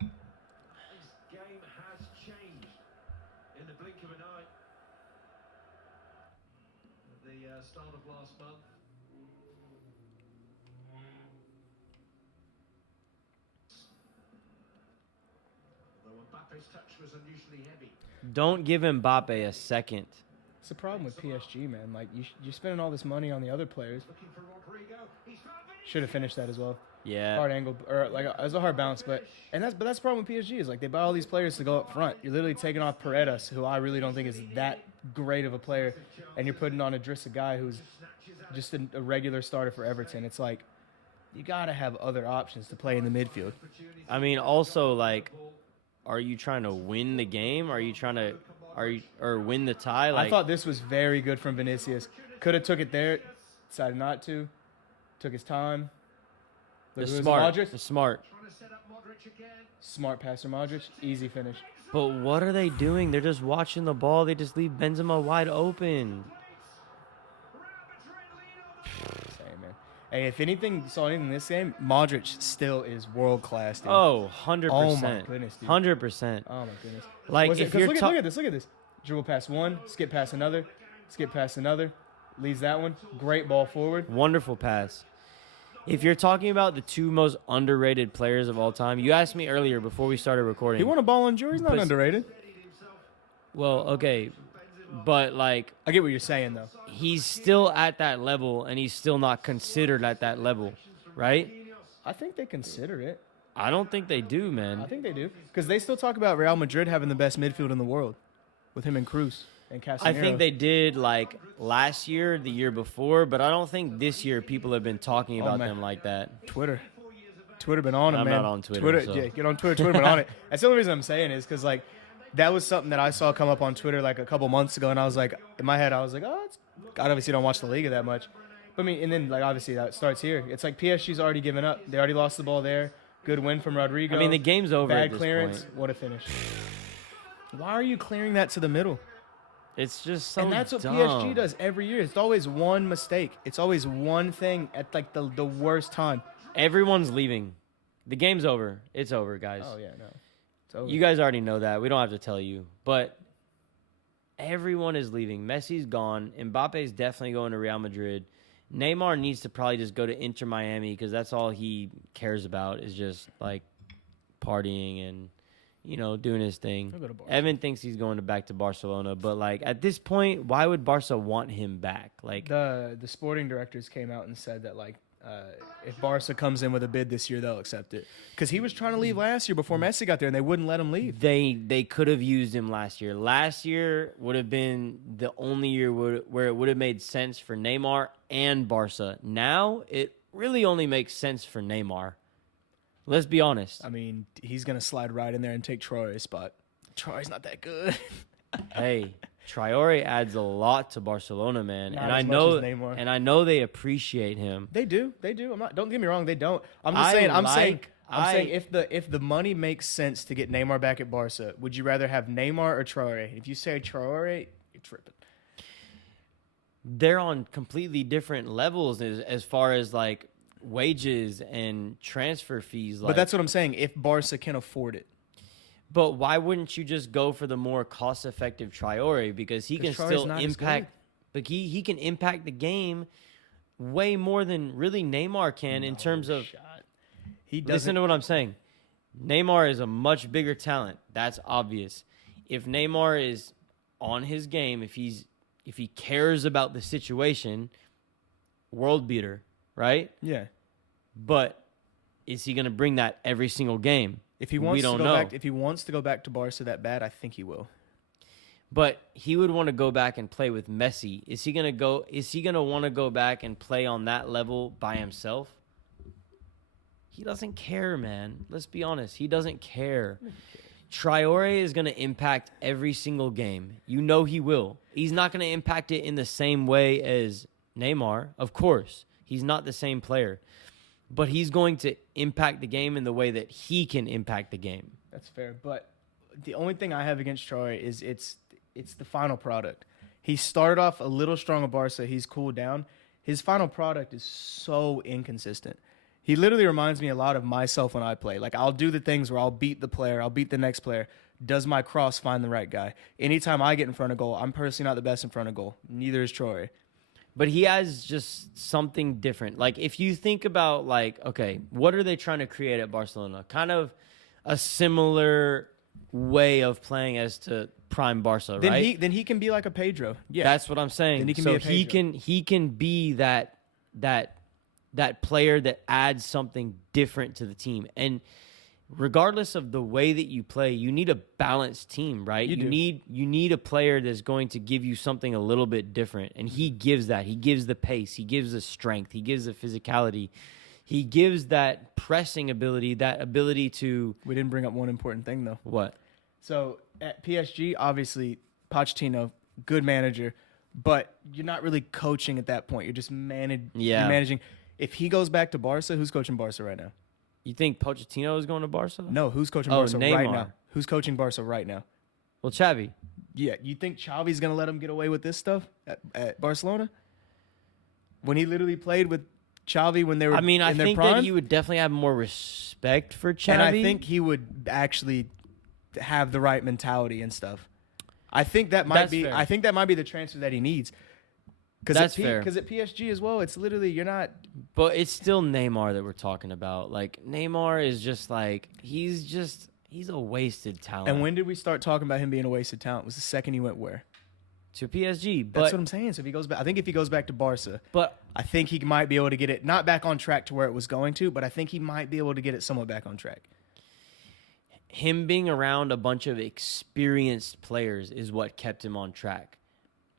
This game has changed in the blink of an eye. At the start of last month. Although Mbappe's touch was unusually heavy. Don't give Mbappe a second. It's the problem with PSG, man. Like, you're spending all this money on the other players. Looking for Rodrigo. He's found Vinicius. Should have finished that as well. Yeah. Hard angle, or like it was a hard bounce, but that's the problem with PSG is like they buy all these players to go up front. You're literally taking off Paredes, who I really don't think is that great of a player, and you're putting on Idrissa Guy, who's just a regular starter for Everton. It's like you gotta have other options to play in the midfield. I mean, also, like, are you trying to win the game? Or win the tie? Like, I thought this was very good from Vinicius. Could have took it there, decided not to. Took his time. the Look, who was it, smart. Modric? The smart. Trying to set up Modric again. Smart passer Modric, easy finish. But what are they doing? They're just watching the ball. They just leave Benzema wide open. Same, man. Hey, if anything, saw anything in this game, Modric still is world class, dude. Oh, 100%. Oh, my goodness, dude. 100%. Oh my goodness. Like, Was it- if 'cause you're look ta- at this. Dribble past one, skip past another, leads that one. Great ball forward. Wonderful pass. If you're talking about the two most underrated players of all time, you asked me earlier before we started recording. He won a Ballon d'Or. He's not But- underrated. Well, okay. But, like, I get what you're saying though. he's still at that level, and he's still not considered at that level, right? I think they consider it. I don't think they do, I man. think they do because they still talk about Real Madrid having the best midfield in the world with him and Cruz and Casemiro. I think they did, like, last year, the year before, but I don't think this year people have been talking about man. them like that. Twitter been on him, I'm man. not on Twitter, so. Yeah, get on Twitter. Twitter been on it. That's the only reason I'm saying is because like that was something that I saw come up on Twitter like a couple months ago, and I was like, in my head, I was like, oh, I obviously don't watch the Liga that much, but I mean, and then like obviously that starts here. It's like PSG's already given up. They already lost the ball there. Good win from Rodrigo. I mean, the game's over at Bad this clearance. point. What a finish. Why are you clearing that to the middle? It's just so And that's what dumb. PSG does every year. It's always one mistake. It's always one thing at like the worst time. Everyone's leaving. The game's over. It's over, guys. Oh yeah, no. It's over. You guys already know that. We don't have to tell you. But everyone is leaving. Messi's gone. Mbappe's definitely going to Real Madrid. Neymar needs to probably just go to Inter Miami because that's all he cares about is just, like, partying and, you know, doing his thing. He'll go to Barca. Evan thinks he's going back to Barcelona. But, like, at this point, why would Barca want him back? Like, The sporting directors came out and said that like if Barca comes in with a bid this year, they'll accept it because he was trying to leave last year before Messi got there, and they wouldn't let him leave. They could have used him last year. Last year would have been the only year where it would have made sense for Neymar and Barca. Now it really only makes sense for Neymar. Let's be honest. I mean, he's gonna slide right in there and take Troy's spot. Troy's not that good. Hey, Traore adds a lot to Barcelona, man, Not and as I much know as Neymar. and I know they appreciate him. They do. I'm not. Don't get me wrong. They don't. I'm just saying. I'm saying if the money makes sense to get Neymar back at Barca, would you rather have Neymar or Traore? If you say Traore, you're tripping. They're on completely different levels as far as like wages and transfer fees. But that's what I'm saying. If Barca can afford it, but why wouldn't you just go for the more cost-effective Traore? Because he can Traore's still not as impact. But he can impact the game way more than really Neymar can in terms of. He doesn't. Listen to what I'm saying. Neymar is a much bigger talent. That's obvious. If Neymar is on his game, if he cares about the situation, world beater, right? Yeah. But is he going to bring that every single game? If he wants we don't to go know. back, if he wants to go back to Barca that bad, I think he will. But he would want to go back and play with Messi. Is he going to want to go back and play on that level by himself? He doesn't care, man. Let's be honest. He doesn't care. Traore is going to impact every single game. You know he will. He's not going to impact it in the same way as Neymar. Of course. He's not the same player. But he's going to impact the game in the way that he can impact the game. That's fair. But the only thing I have against Traore is it's the final product. He started off a little strong at Barca. He's cooled down. His final product is so inconsistent. He literally reminds me a lot of myself when I play. Like, I'll do the things where I'll beat the player, I'll beat the next player. Does my cross find the right guy? Anytime I get in front of goal, I'm personally not the best in front of goal. Neither is Traore. But he has just something different. Like, if you think about, like, okay, what are they trying to create at Barcelona? Kind of a similar way of playing as to prime Barca, right? Then he can be like a Pedro. Yeah. That's what I'm saying. Then he can so be a Pedro. he can be that player that adds something different to the team. And regardless of the way that you play, you need a balanced team, right? You need a player that's going to give you something a little bit different. And he gives that. He gives the pace. He gives the strength. He gives the physicality. He gives that pressing ability, that ability to... We didn't bring up one important thing, though. What? So, at PSG, obviously, Pochettino, good manager, but you're not really coaching at that point. You're just you're managing. If he goes back to Barca, who's coaching Barca right now? You think Pochettino is going to Barca? No, who's coaching Barca Neymar. right now? Who's coaching Barca right now? Well, Xavi. Yeah, you think Xavi's going to let him get away with this stuff at Barcelona? When he literally played with Xavi when they were in I their think prime? that he would definitely have more respect for Xavi. And I think he would actually have the right mentality and stuff. I think that might be. Fair. I think that might be the transfer that he needs. That's fair. Because at PSG as well, it's literally you're not. But it's still Neymar that we're talking about. Like, Neymar is just like he's a wasted talent. And when did we start talking about him being a wasted talent? Was the second he went where? To PSG. But That's what I'm saying. So if he goes back, I think if he goes back to Barca, but I think he might be able to get it not back on track to where it was going to, but I think he might be able to get it somewhat back on track. him being around a bunch of experienced players is what kept him on track.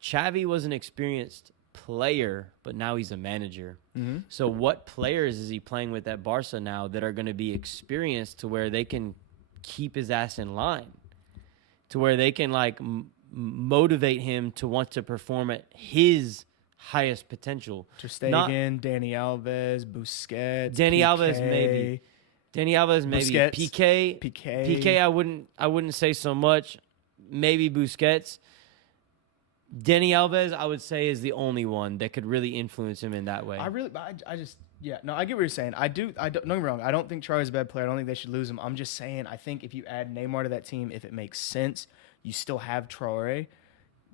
Xavi was an experienced player, but now he's a manager. Mm-hmm. So what players is he playing with at Barca now that are going to be experienced to where they can keep his ass in line, to where they can like motivate him to want to perform at his highest potential? Ter Stegen, Dani Alves, Busquets, Dani PK, Alves maybe. Dani Alves maybe. Busquets, PK I wouldn't say so much. Maybe Busquets. Dani Alves, I would say, is the only one that could really influence him in that way. I get what you're saying. Don't get me wrong. I don't think Traore's a bad player. I don't think they should lose him. I'm just saying, I think if you add Neymar to that team, if it makes sense, you still have Traore,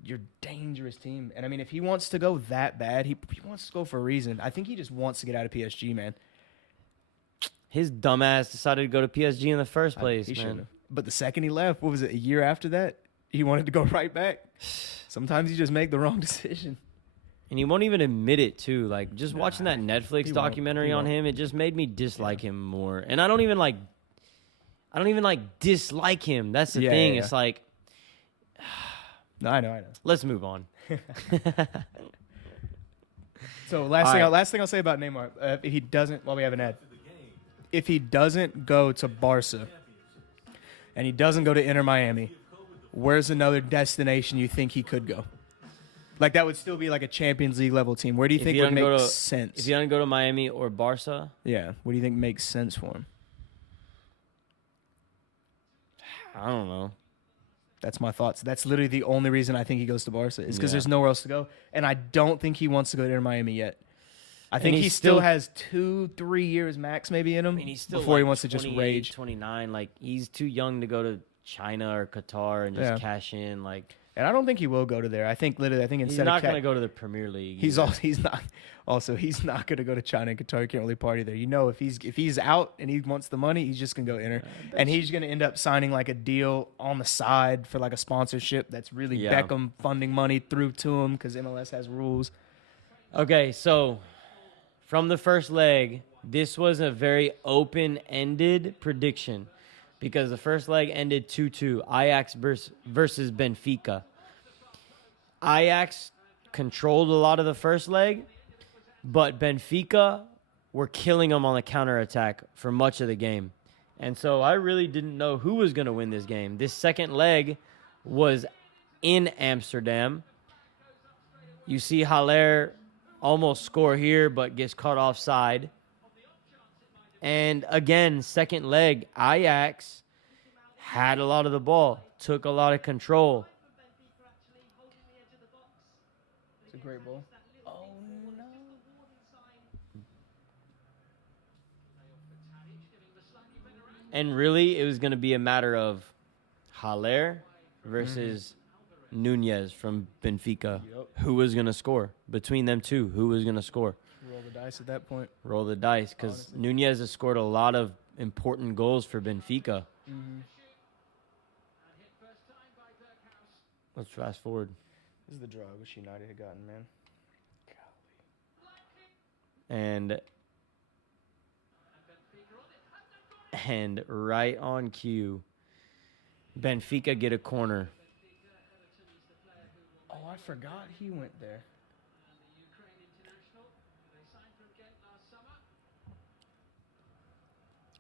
you're a dangerous team. And I mean, if he wants to go that bad, he wants to go for a reason. I think he just wants to get out of PSG, man. His dumbass decided to go to PSG in the first place, He man. shouldn't have. But the second he left, what was it, a year after that? He wanted to go right back. Sometimes you just make the wrong decision. And he won't even admit it, too. Like, just watching that Netflix he documentary on won't. him, it just made me dislike him more. And I don't even dislike him. That's the thing. Yeah. It's like, No, I know. let's move on. So All last right. thing I'll say about Neymar, if he doesn't, we have an ad. If he doesn't go to Barca and he doesn't go to Inter Miami, where's another destination you think he could go? Like that would still be like a Champions League level team. Where do you If think he would doesn't go make to- sense? If he doesn't go to Miami or Barca, Yeah, what do you think makes sense for him? I don't know. That's my thoughts. That's literally the only reason I think he goes to Barca is because Yeah. there's nowhere else to go. And I don't think he wants to go to Inter Miami yet. I think he's he still still- has 2-3 years max maybe in him I mean, he's still before he like wants to just 28, rage. 29. Like, he's too young to go to China or Qatar and just Yeah. cash in. Like, And I don't think he will go to there. I think he's instead not of going to go to the Premier League. he's either. he's not going to go to China and Qatar. He can't really party there. You know, if he's out and he wants the money, he's just going to go Inter. And he's going to end up signing like a deal on the side for like a sponsorship that's really Yeah. Beckham funding money through to him because MLS has rules. Okay, so from the first leg, this was a very open-ended prediction because the first leg ended 2-2, Ajax versus Benfica. Ajax controlled a lot of the first leg, but Benfica were killing them on the counterattack for much of the game. And so I really didn't know who was going to win this game. This second leg was in Amsterdam. You see Haller almost score here, but gets caught offside. And again, second leg, Ajax had a lot of the ball, took a lot of control. It's a great ball. And really, it was going to be a matter of Haller versus Nunez from Benfica. Yep. Who was going to score? Between them two, who was going to score? Roll the dice at that point. Roll the dice, because Nunez has scored a lot of important goals for Benfica. Let's fast forward. This is the draw I wish United had gotten, man. And right on cue, Benfica get a corner. Oh, I forgot he went there.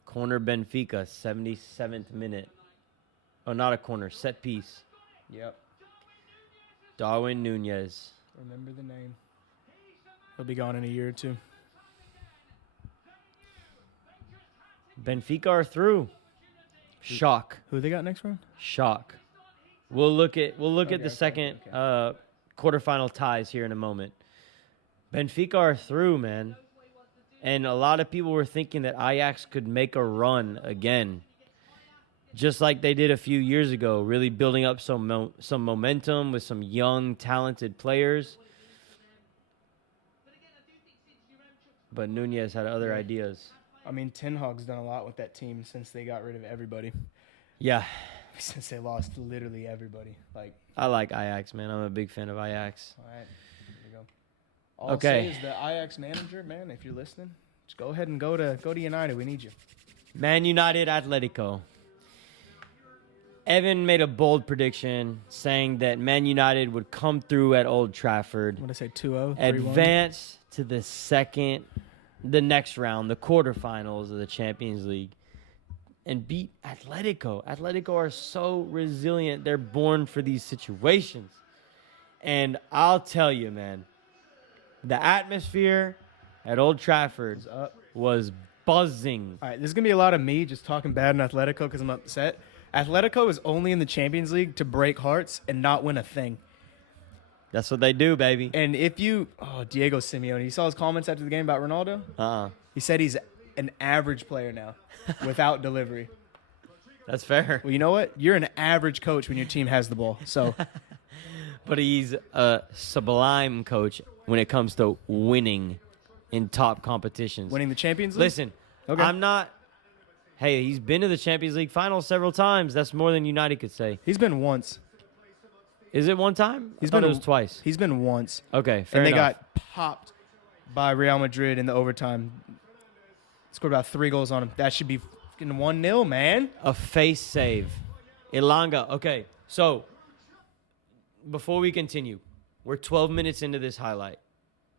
Corner Benfica, 77th minute. Oh, not a corner, set piece. Yep. Darwin Nunez. Remember the name. He'll be gone in a year or two. Benfica are through. Shock. Who they got next round? Shock. We'll look at Okay, the second quarterfinal ties here in a moment. Benfica are through, man. And a lot of people were thinking that Ajax could make a run again. Just like they did a few years ago, really building up some momentum with some young, talented players. But Nunez had other ideas. I mean, Ten Hag's done a lot with that team since they got rid of everybody. Yeah, Since they lost literally everybody. Like, I like Ajax, man. I'm a big fan of Ajax. all right, here we go. All I'll Okay. say is the Ajax manager, man, if you're listening, just go ahead and go to United. We need you. Man United, Atletico. Evan made a bold prediction saying that Man United would come through at Old Trafford, What did I say, 2-0, 3-1? advance to the next round, the quarterfinals of the Champions League, and beat Atletico. Atletico are so resilient. They're born for these situations. And I'll tell you, man, the atmosphere at Old Trafford It's up. was buzzing. All right, there's going to be a lot of me just talking bad on Atletico because I'm upset. Atletico is only in the Champions League to break hearts and not win a thing. That's what they do, baby. And if you... Oh, Diego Simeone. You saw his comments after the game about Ronaldo? He said he's an average player now without delivery. That's fair. Well, you know what? You're an average coach when your team has the ball. So, But he's a sublime coach when it comes to winning in top competitions. winning the Champions League? Listen, Okay. I'm not... Hey, he's been to the Champions League finals several times. That's more than United could say. He's been once. Is it one time? He's I thought been it was twice. He's been once. Okay, fair And they enough. got popped by Real Madrid in the overtime. Scored about 3 goals on him. That should be fucking 1-0, man. A face save. Ilanga. Okay, so before we continue, we're 12 minutes into this highlight.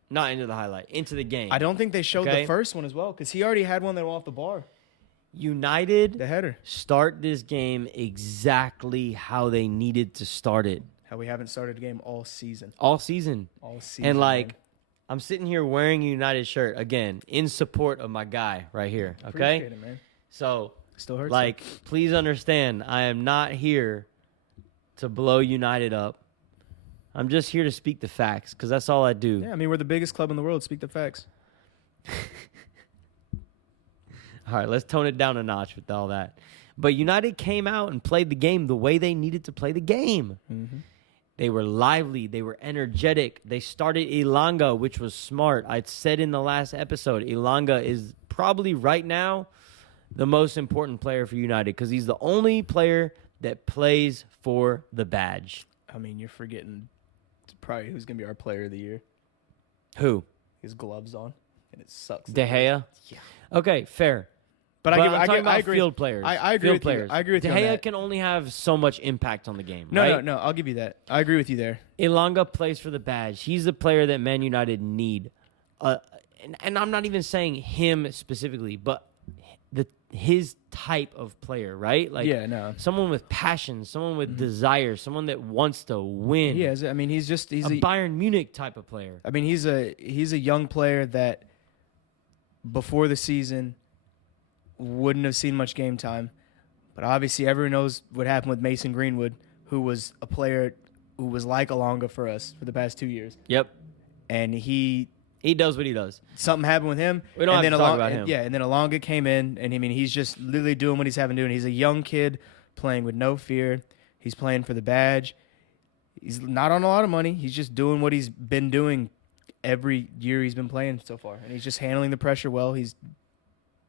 Not into the highlight, into the game. I don't think they showed Okay. the first one as well because he already had one that went off the bar. United The header. start this game exactly how they needed to start it. How we haven't started a game all season. All season. All season. And like, man. I'm sitting here wearing a United shirt again in support of my guy right here. Okay, Appreciate it, man. so Still hurts. Like, please understand, I am not here to blow United up. I'm just here to speak the facts because that's all I do. Yeah, I mean, we're the biggest club in the world. Speak the facts. All right, let's tone it down a notch with all that. But United came out and played the game the way they needed to play the game. Mm-hmm. They were lively. They were energetic. They started Ilanga, which was smart. I said in the last episode, Ilanga is probably right now the most important player for United because he's the only player that plays for the badge. I mean, you're forgetting probably who's going to be our player of the year. Who? His gloves on, and it sucks. De Gea? Yeah. Okay, fair. But I'm I talking about agree. field players. I agree field with players. you. I agree with De you on Gea that. can only have so much impact on the game, No, right? no, I'll give you that. I agree with you there. Ilanga plays for the badge. He's the player that Man United need. And I'm not even saying him specifically, but his type of player, right? Like, Yeah, no. someone with passion, someone with desire, someone that wants to win. He is. I mean, he's a a Bayern Munich type of player. I mean, he's a young player that before the season wouldn't have seen much game time. But obviously everyone knows what happened with Mason Greenwood, who was a player who was like Alonga for us for the past 2 years. Yep. And he does what he does. something happened with him. We don't and have then to talk about him. Yeah, and then Alonga came in, and I mean, he's just literally doing what he's having to do. And he's a young kid playing with no fear. He's playing for the badge. He's not on a lot of money. He's just doing what he's been doing every year he's been playing so far, and he's just handling the pressure well. He's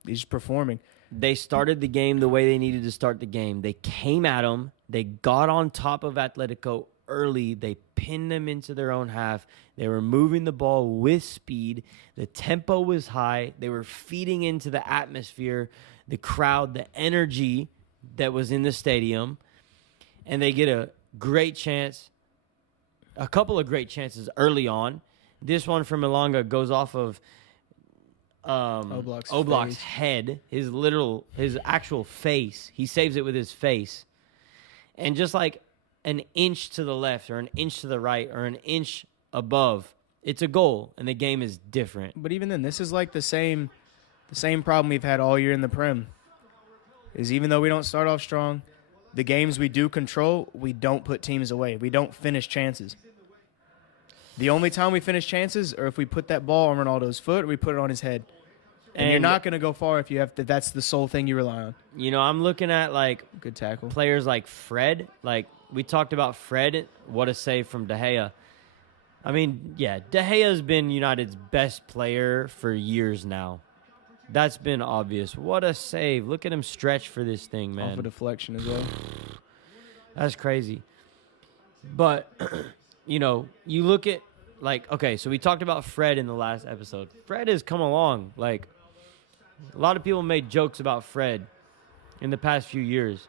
just performing. They started the game the way they needed to start the game. They came at them. They got on top of Atletico early. They pinned them into their own half. They were moving the ball with speed. The tempo was high. They were feeding into the atmosphere, the crowd, the energy that was in the stadium. And they get a great chance, a couple of great chances early on. This one from Ilanga goes off of Oblak's head, his actual face. He saves it with his face. And just like an inch to the left or an inch to the right or an inch above, it's a goal, and the game is different. But even then, this is like the same problem we've had all year in the Prem. Is even though we don't start off strong, the games we do control, we don't put teams away. We don't finish chances. The only time we finish chances are if we put that ball on Ronaldo's foot or we put it on his head. And you're not going to go far if you have to, that's the sole thing you rely on. You know, I'm looking at like Good tackle. players like Fred. Like we talked about Fred, what a save from De Gea. I mean, yeah, De Gea's been United's best player for years now. That's been obvious. What a save. Look at him stretch for this thing, man. Off a deflection as well. That's crazy. But, you know, you look at, like, okay, so we talked about Fred in the last episode. Fred has come along. Like, a lot of people made jokes about Fred in the past few years.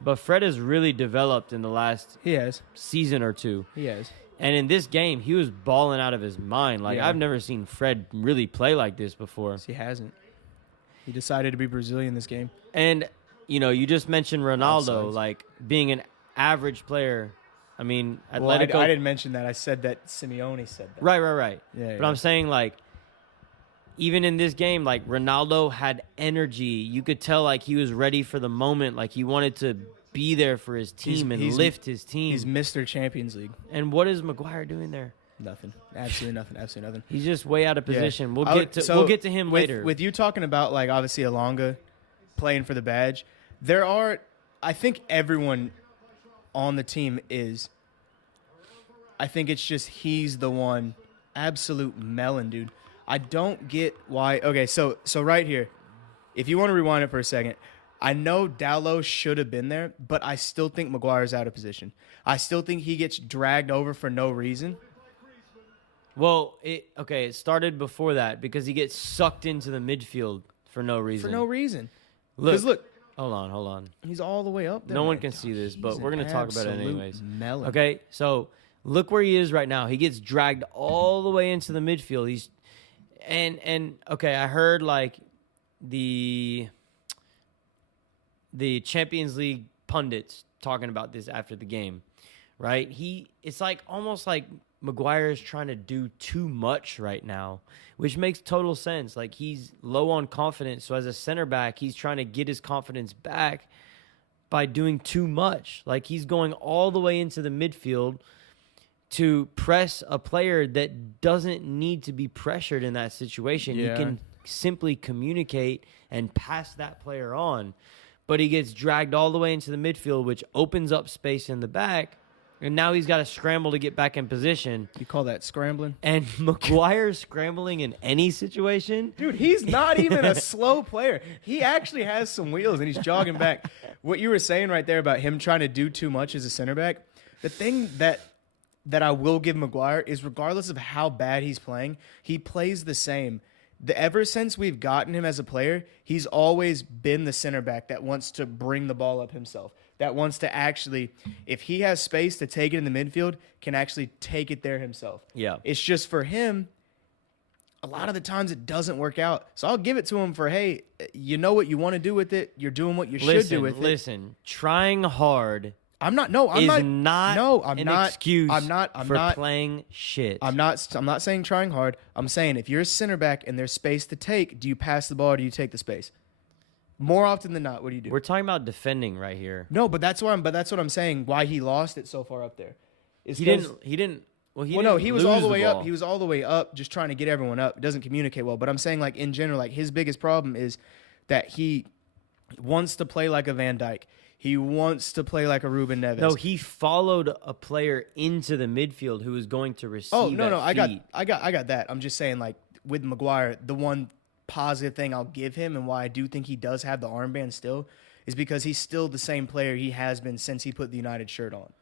But Fred has really developed in the last He has. season or two. He has. And in this game, he was balling out of his mind. Like, Yeah. I've never seen Fred really play like this before. He hasn't. He decided to be Brazilian this game. And, you know, you just mentioned Ronaldo, Offsides. like, being an average player. I mean, Well, I Atletico... didn't mention that. I said that Simeone said that. Right. Yeah, But I'm saying, like, even in this game, like, Ronaldo had energy. You could tell, like, he was ready for the moment. Like, he wanted to be there for his team and lift his team. He's Mr. Champions League. And what is Maguire doing there? Nothing. Absolutely nothing. Absolutely nothing. He's just way out of Yeah. position. We'll I- get to so we'll get to him with, later. With you talking about, like, obviously Alonga playing for the badge, I think everyone on the team is. I think it's just he's the one. Absolute melon, dude. I don't get why. Okay, so right here, if you want to rewind it for a second, I know Dallo should have been there, but I still think Maguire's out of position. I still think he gets dragged over for no reason. Well, it started before that because he gets sucked into the midfield for no reason. For no reason. Look, Because look, hold on. he's all the way up there. No one man. can see this, but He's we're an gonna talk about it absolute anyways. Melon. Okay, so look where he is right now. He gets dragged all the way into the midfield. He's and okay, I heard like the Champions League pundits talking about this after the game, right? It's like almost like Maguire is trying to do too much right now, which makes total sense. Like, he's low on confidence. So as a center back, he's trying to get his confidence back by doing too much. Like, he's going all the way into the midfield to press a player that doesn't need to be pressured in that situation. Yeah. He can simply communicate and pass that player on. But he gets dragged all the way into the midfield, which opens up space in the back. And now he's got to scramble to get back in position. You call that scrambling? And Maguire scrambling in any situation. Dude, he's not even a slow player. He actually has some wheels, and he's jogging back. What you were saying right there about him trying to do too much as a center back, the thing that I will give Maguire is regardless of how bad he's playing, he plays the same. Ever since we've gotten him as a player, he's always been the center back that wants to bring the ball up himself, that wants to actually, if he has space to take it in the midfield, can actually take it there himself. Yeah. It's just for him, a lot of the times it doesn't work out. So I'll give it to him for, hey, you know what you want to do with it. You're doing what you should do with it. Listen, trying hard I'm not excuse for playing shit. I'm not saying trying hard. I'm saying if you're a center back and there's space to take, do you pass the ball or do you take the space? More often than not, what do you do? We're talking about defending right here. No, but that's what I'm saying. Why he lost it so far up there? He didn't. He was all the way up. He was all the way up, just trying to get everyone up. It doesn't communicate well. But I'm saying, like, in general, like, his biggest problem is that he wants to play like a Van Dijk. He wants to play like a Ruben Neves. No, he followed a player into the midfield who was going to receive. Oh no, I feed. got that. I'm just saying, like, with Maguire, the one positive thing I'll give him and why I do think he does have the armband still is because he's still the same player he has been since he put the United shirt on.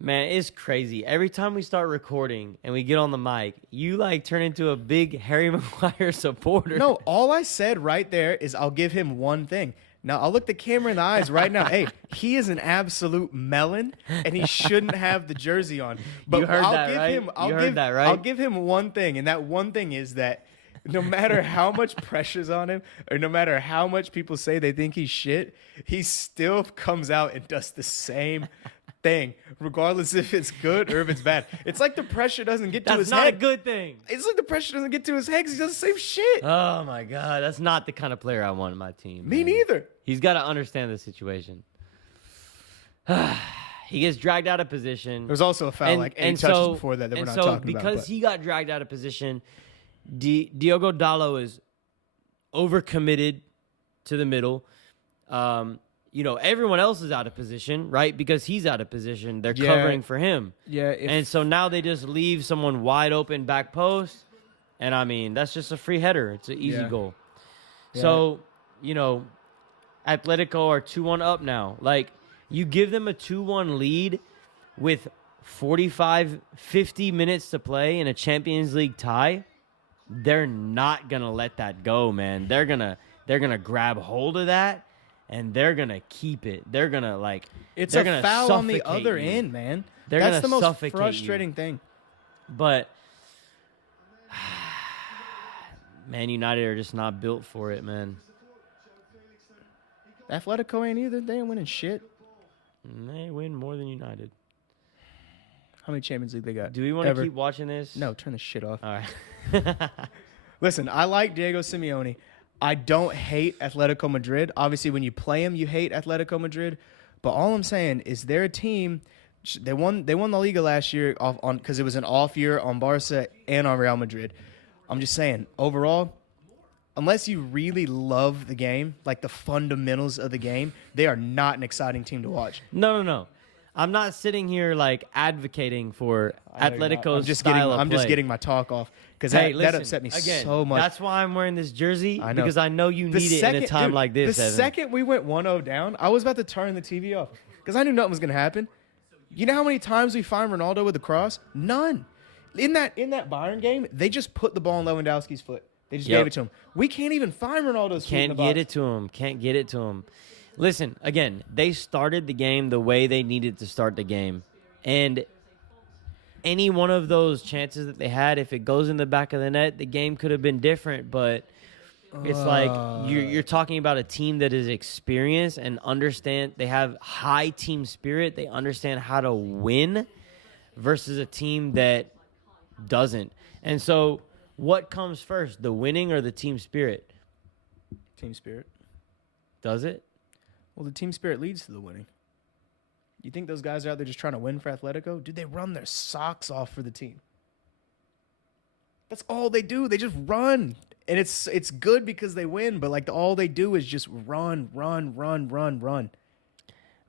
Man, it's crazy. Every time we start recording and we get on the mic, you like turn into a big Harry Maguire supporter. No, all I said right there is I'll give him one thing. Now, I'll look the camera in the eyes right now. Hey, he is an absolute melon, and he shouldn't have the jersey on. But you heard I'll that, give right? him, I'll give him one thing, and that one thing is that no matter how much pressure's on him, or no matter how much people say they think he's shit, he still comes out and does the same thing, regardless if it's good or if it's bad. It's like the pressure doesn't get to his head. That's not a good thing. It's like the pressure doesn't get to his head because he does the same shit. Oh, my God. That's not the kind of player I want on my team. Me man. neither. He's got to understand the situation. He gets dragged out of position. There was also a foul like 8 touches before that we're not talking about. Because he got dragged out of position, Diogo Dalot is overcommitted to the middle. Everyone else is out of position, right? Because he's out of position. They're covering for him. Yeah. And so now they just leave someone wide open back post. And, I mean, that's just a free header. It's an easy goal. Yeah. So, Atletico are 2-1 up now. Like, you give them a 2-1 lead with 50 minutes to play in a Champions League tie, they're not going to let that go, man. They're going to grab hold of that. And they're going to keep it. They're going to, like... It's a foul on the other end, man. That's the most frustrating thing. But... Man United are just not built for it, man. Atletico ain't either. They ain't winning shit. They win more than United. How many Champions League they got? Do we want to keep watching this? No, turn the shit off. All right. Listen, I like Diego Simeone. I don't hate Atletico Madrid. Obviously, when you play them, you hate Atletico Madrid. But all I'm saying is they're a team. They won La Liga last year because it was an off year on Barca and on Real Madrid. I'm just saying, overall, unless you really love the game, like the fundamentals of the game, they are not an exciting team to watch. No. I'm not sitting here like advocating for Atletico's style of play. I'm just getting my talk off because that upset me so much. That's why I'm wearing this jersey, I know. Because I know you need it in a time like this. The second we went 1-0 down, I was about to turn the TV off because I knew nothing was going to happen. You know how many times we find Ronaldo with the cross? None. In that Bayern game, they just put the ball in Lewandowski's foot. They just gave it to him. We can't even find Ronaldo's feet in the box. Can't get it to him. Listen, again, they started the game the way they needed to start the game. And any one of those chances that they had, if it goes in the back of the net, the game could have been different. But it's like you're talking about a team that is experienced and understand. They have high team spirit. They understand how to win. versus a team that doesn't. And so what comes first, the winning or the team spirit? Team spirit. Does it? Well, the team spirit leads to the winning. You think those guys are out there just trying to win for Atletico? Dude, they run their socks off for the team. That's all they do. They just run. And it's good because they win, but like all they do is just run.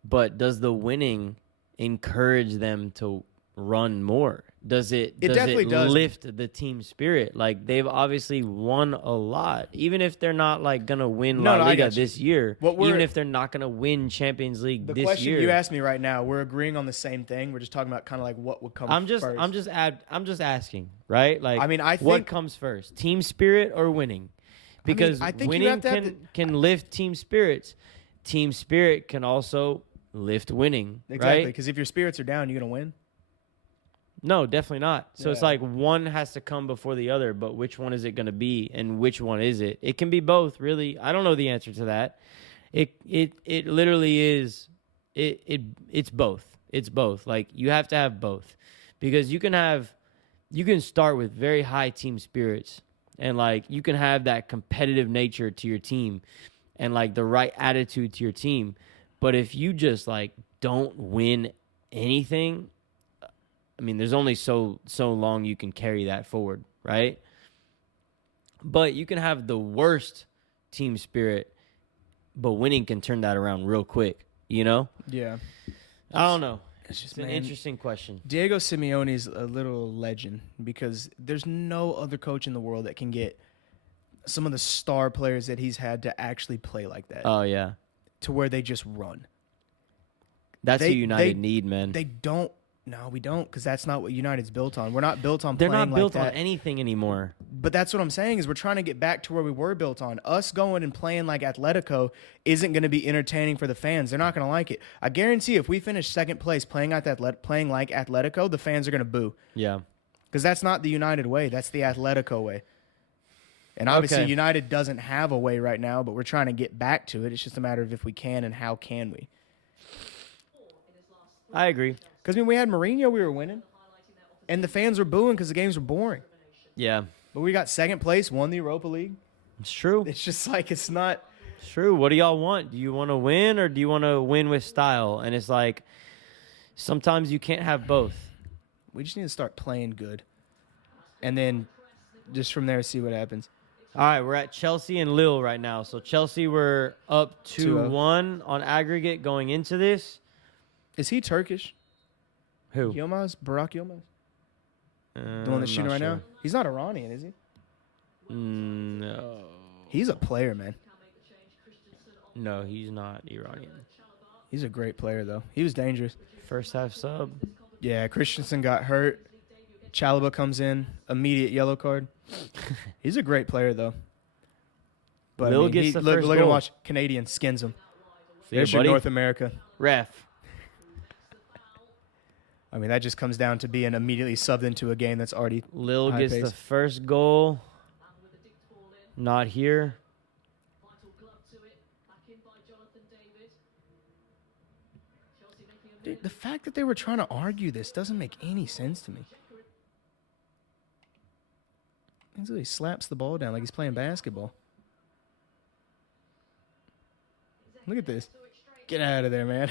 But does the winning encourage them to run more? Does it definitely does. lift the team spirit? Like, they've obviously won a lot, even if they're not like gonna win No, La I Liga got you. this year. What we're- Even if they're not gonna win Champions League The this question year. you asked me right now, we're agreeing on the same thing. We're just talking about kind of like what would come first. I'm just asking, right? Like, I mean, I what think- comes first, team spirit or winning? Because I think you winning have to have can lift team spirits. Team spirit can also lift winning, Exactly, right? because if your spirits are down, you're going to win. No, definitely not. So it's Yeah. like one has to come before the other, but which one is it going to be and which one is it? It can be both, really. I don't know the answer to that. It literally is it's both. It's both. Like, you have to have both. Because you can start with very high team spirits and like you can have that competitive nature to your team and like the right attitude to your team. But if you just like don't win anything, I mean, there's only so long you can carry that forward, right? But you can have the worst team spirit, but winning can turn that around real quick, you know? Yeah. I don't know. It's just It's an interesting question. Diego Simeone's a little legend because there's no other coach in the world that can get some of the star players that he's had to actually play like that, Oh, yeah. to where they just run. That's They- what United they- need, man. They don't. No, we don't, because that's not what United's built on. We're not built on They're playing not built like on that. anything anymore. But that's what I'm saying is we're trying to get back to where we were built on. Us going and playing like Atletico isn't going to be entertaining for the fans. They're not going to like it. I guarantee if we finish second place playing like Atletico, the fans are going to boo. Yeah. Because that's not the United way. That's the Atletico way. And obviously Okay. United doesn't have a way right now, but we're trying to get back to it. It's just a matter of if we can and how can we. I agree. Because when we had Mourinho, we were winning. And the fans were booing because the games were boring. Yeah. But we got second place, won the Europa League. It's true. It's just like it's not... It's true. What do y'all want? Do you want to win or do you want to win with style? And it's like sometimes you can't have both. We just need to start playing good. And then just from there, see what happens. All right, we're at Chelsea and Lille right now. So Chelsea were up 2-1 on aggregate going into this. Is he Turkish? Who? Yilmaz? Burak Yilmaz? The one I'm that's shooting not right sure. now? He's not Iranian, is he? No. He's a player, man. No, he's not Iranian. He's a great player, though. He was dangerous. First half sub. Yeah, Christensen got hurt. Chalobah comes in, immediate yellow card. He's a great player, though. But Lil gets the look first at him goal. watch. Canadian skins him. See ya, There's your buddy. North America. Ref. I mean, that just comes down to being immediately subbed into a game that's already Lil high gets pace. the first goal. Not here. Dude, the fact that they were trying to argue this doesn't make any sense to me. He slaps the ball down like he's playing basketball. Look at this. Get out of there, man.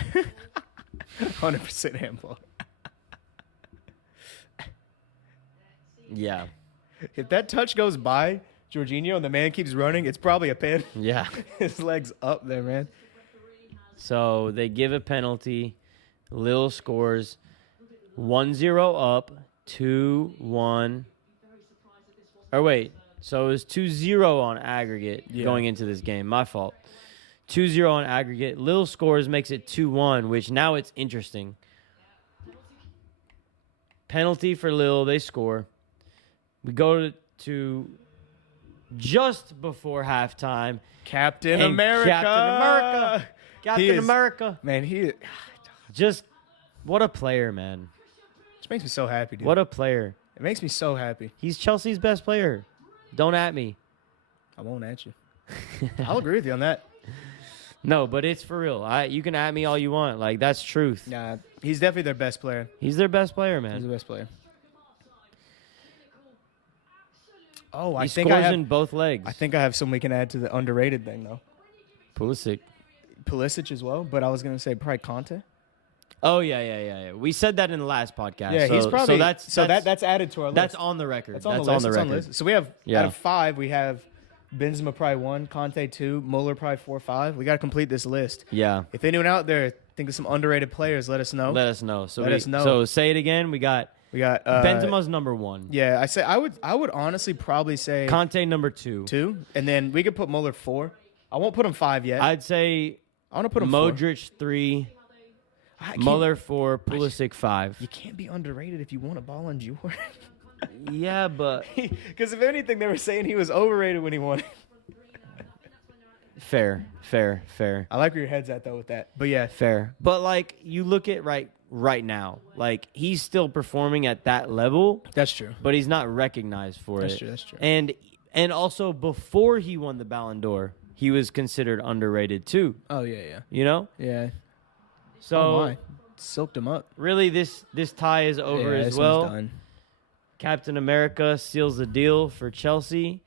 100% handball. Yeah. If that touch goes by Jorginho and the man keeps running, it's probably a pin. Yeah. His leg's up there, man. So they give a penalty. Lil scores 1-0 up, 2-1. Or wait, so it was 2-0 on aggregate going into this game. My fault. 2-0 on aggregate. Lil scores, makes it 2-1, which now it's interesting. Penalty for Lil, they score. We go to just before halftime. Captain And America. Captain America. Captain He is- America. Man, he Just, what a player, man. just makes me so happy, dude. What a player. It makes me so happy. He's Chelsea's best player. Don't at me. I won't at you. I'll agree with you on that. No, but it's for real. You can at me all you want. Like, that's truth. Nah, He's definitely their best player. He's their best player, He's man. the best player. Oh, He scores in both legs. I think I have some we can add to the underrated thing though. Pulisic. Pulisic as well, but I was gonna say probably Conte. Oh yeah. We said that in the last podcast. Yeah, he's probably that's added to our list. That's on the record. That's on the list. So we have Yeah. out of 5, we have Benzema probably 1, Conte 2, Muller probably 4, 5. We got to complete this list. Yeah. If anyone out there think of some underrated players, let us know. Let us know. Let us know. So say it again. We got Benzema's number 1. Yeah, I would honestly probably say Conte number 2. 2, and then we could put Muller 4. I won't put him 5 yet. I'd say I want to put him 4. Modric 3, I can't- Muller 4, Pulisic 5. You can't be underrated if you want a ball on Jordan. Yeah, but Because if anything, they were saying he was overrated when he won it. fair. I like where your head's at though with that. But yeah, Fair. But like you look at right now, like he's still performing at that level, that's true. but he's not recognized for That's it. true. That's true. And also before he won the Ballon d'Or, he was considered underrated too. Oh yeah. You know? Yeah. So Silked him up. really this tie is over Yeah, as this well. one's done. Captain America seals the deal for Chelsea.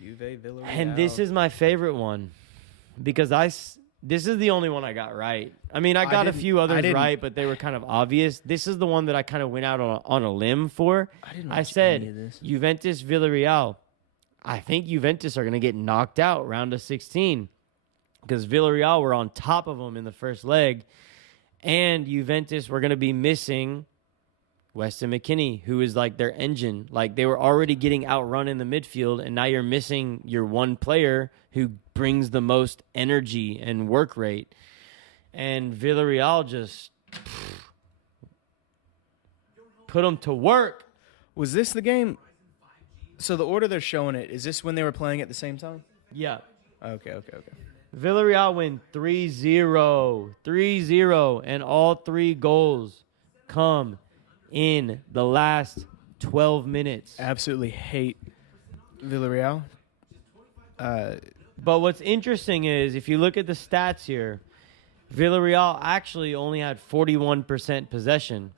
Juve, Villarreal. And this is my favorite one because this is the only one I got right. I mean, I got a few others right, but they were kind of obvious. This is the one that I kind of went out on a limb for. I said Juventus, Villarreal. I think Juventus are going to get knocked out round of 16 because Villarreal were on top of them in the first leg, and Juventus were going to be missing Weston McKennie, who is like their engine. Like they were already getting outrun in the midfield, and now you're missing your one player who brings the most energy and work rate. And Villarreal just put them to work. Was this the game? So the order they're showing it, is this when they were playing at the same time? Yeah. Okay. Villarreal win 3-0. 3-0. And all 3 goals come in the last 12 minutes. Absolutely hate Villarreal. But what's interesting is if you look at the stats here, Villarreal actually only had 41% possession.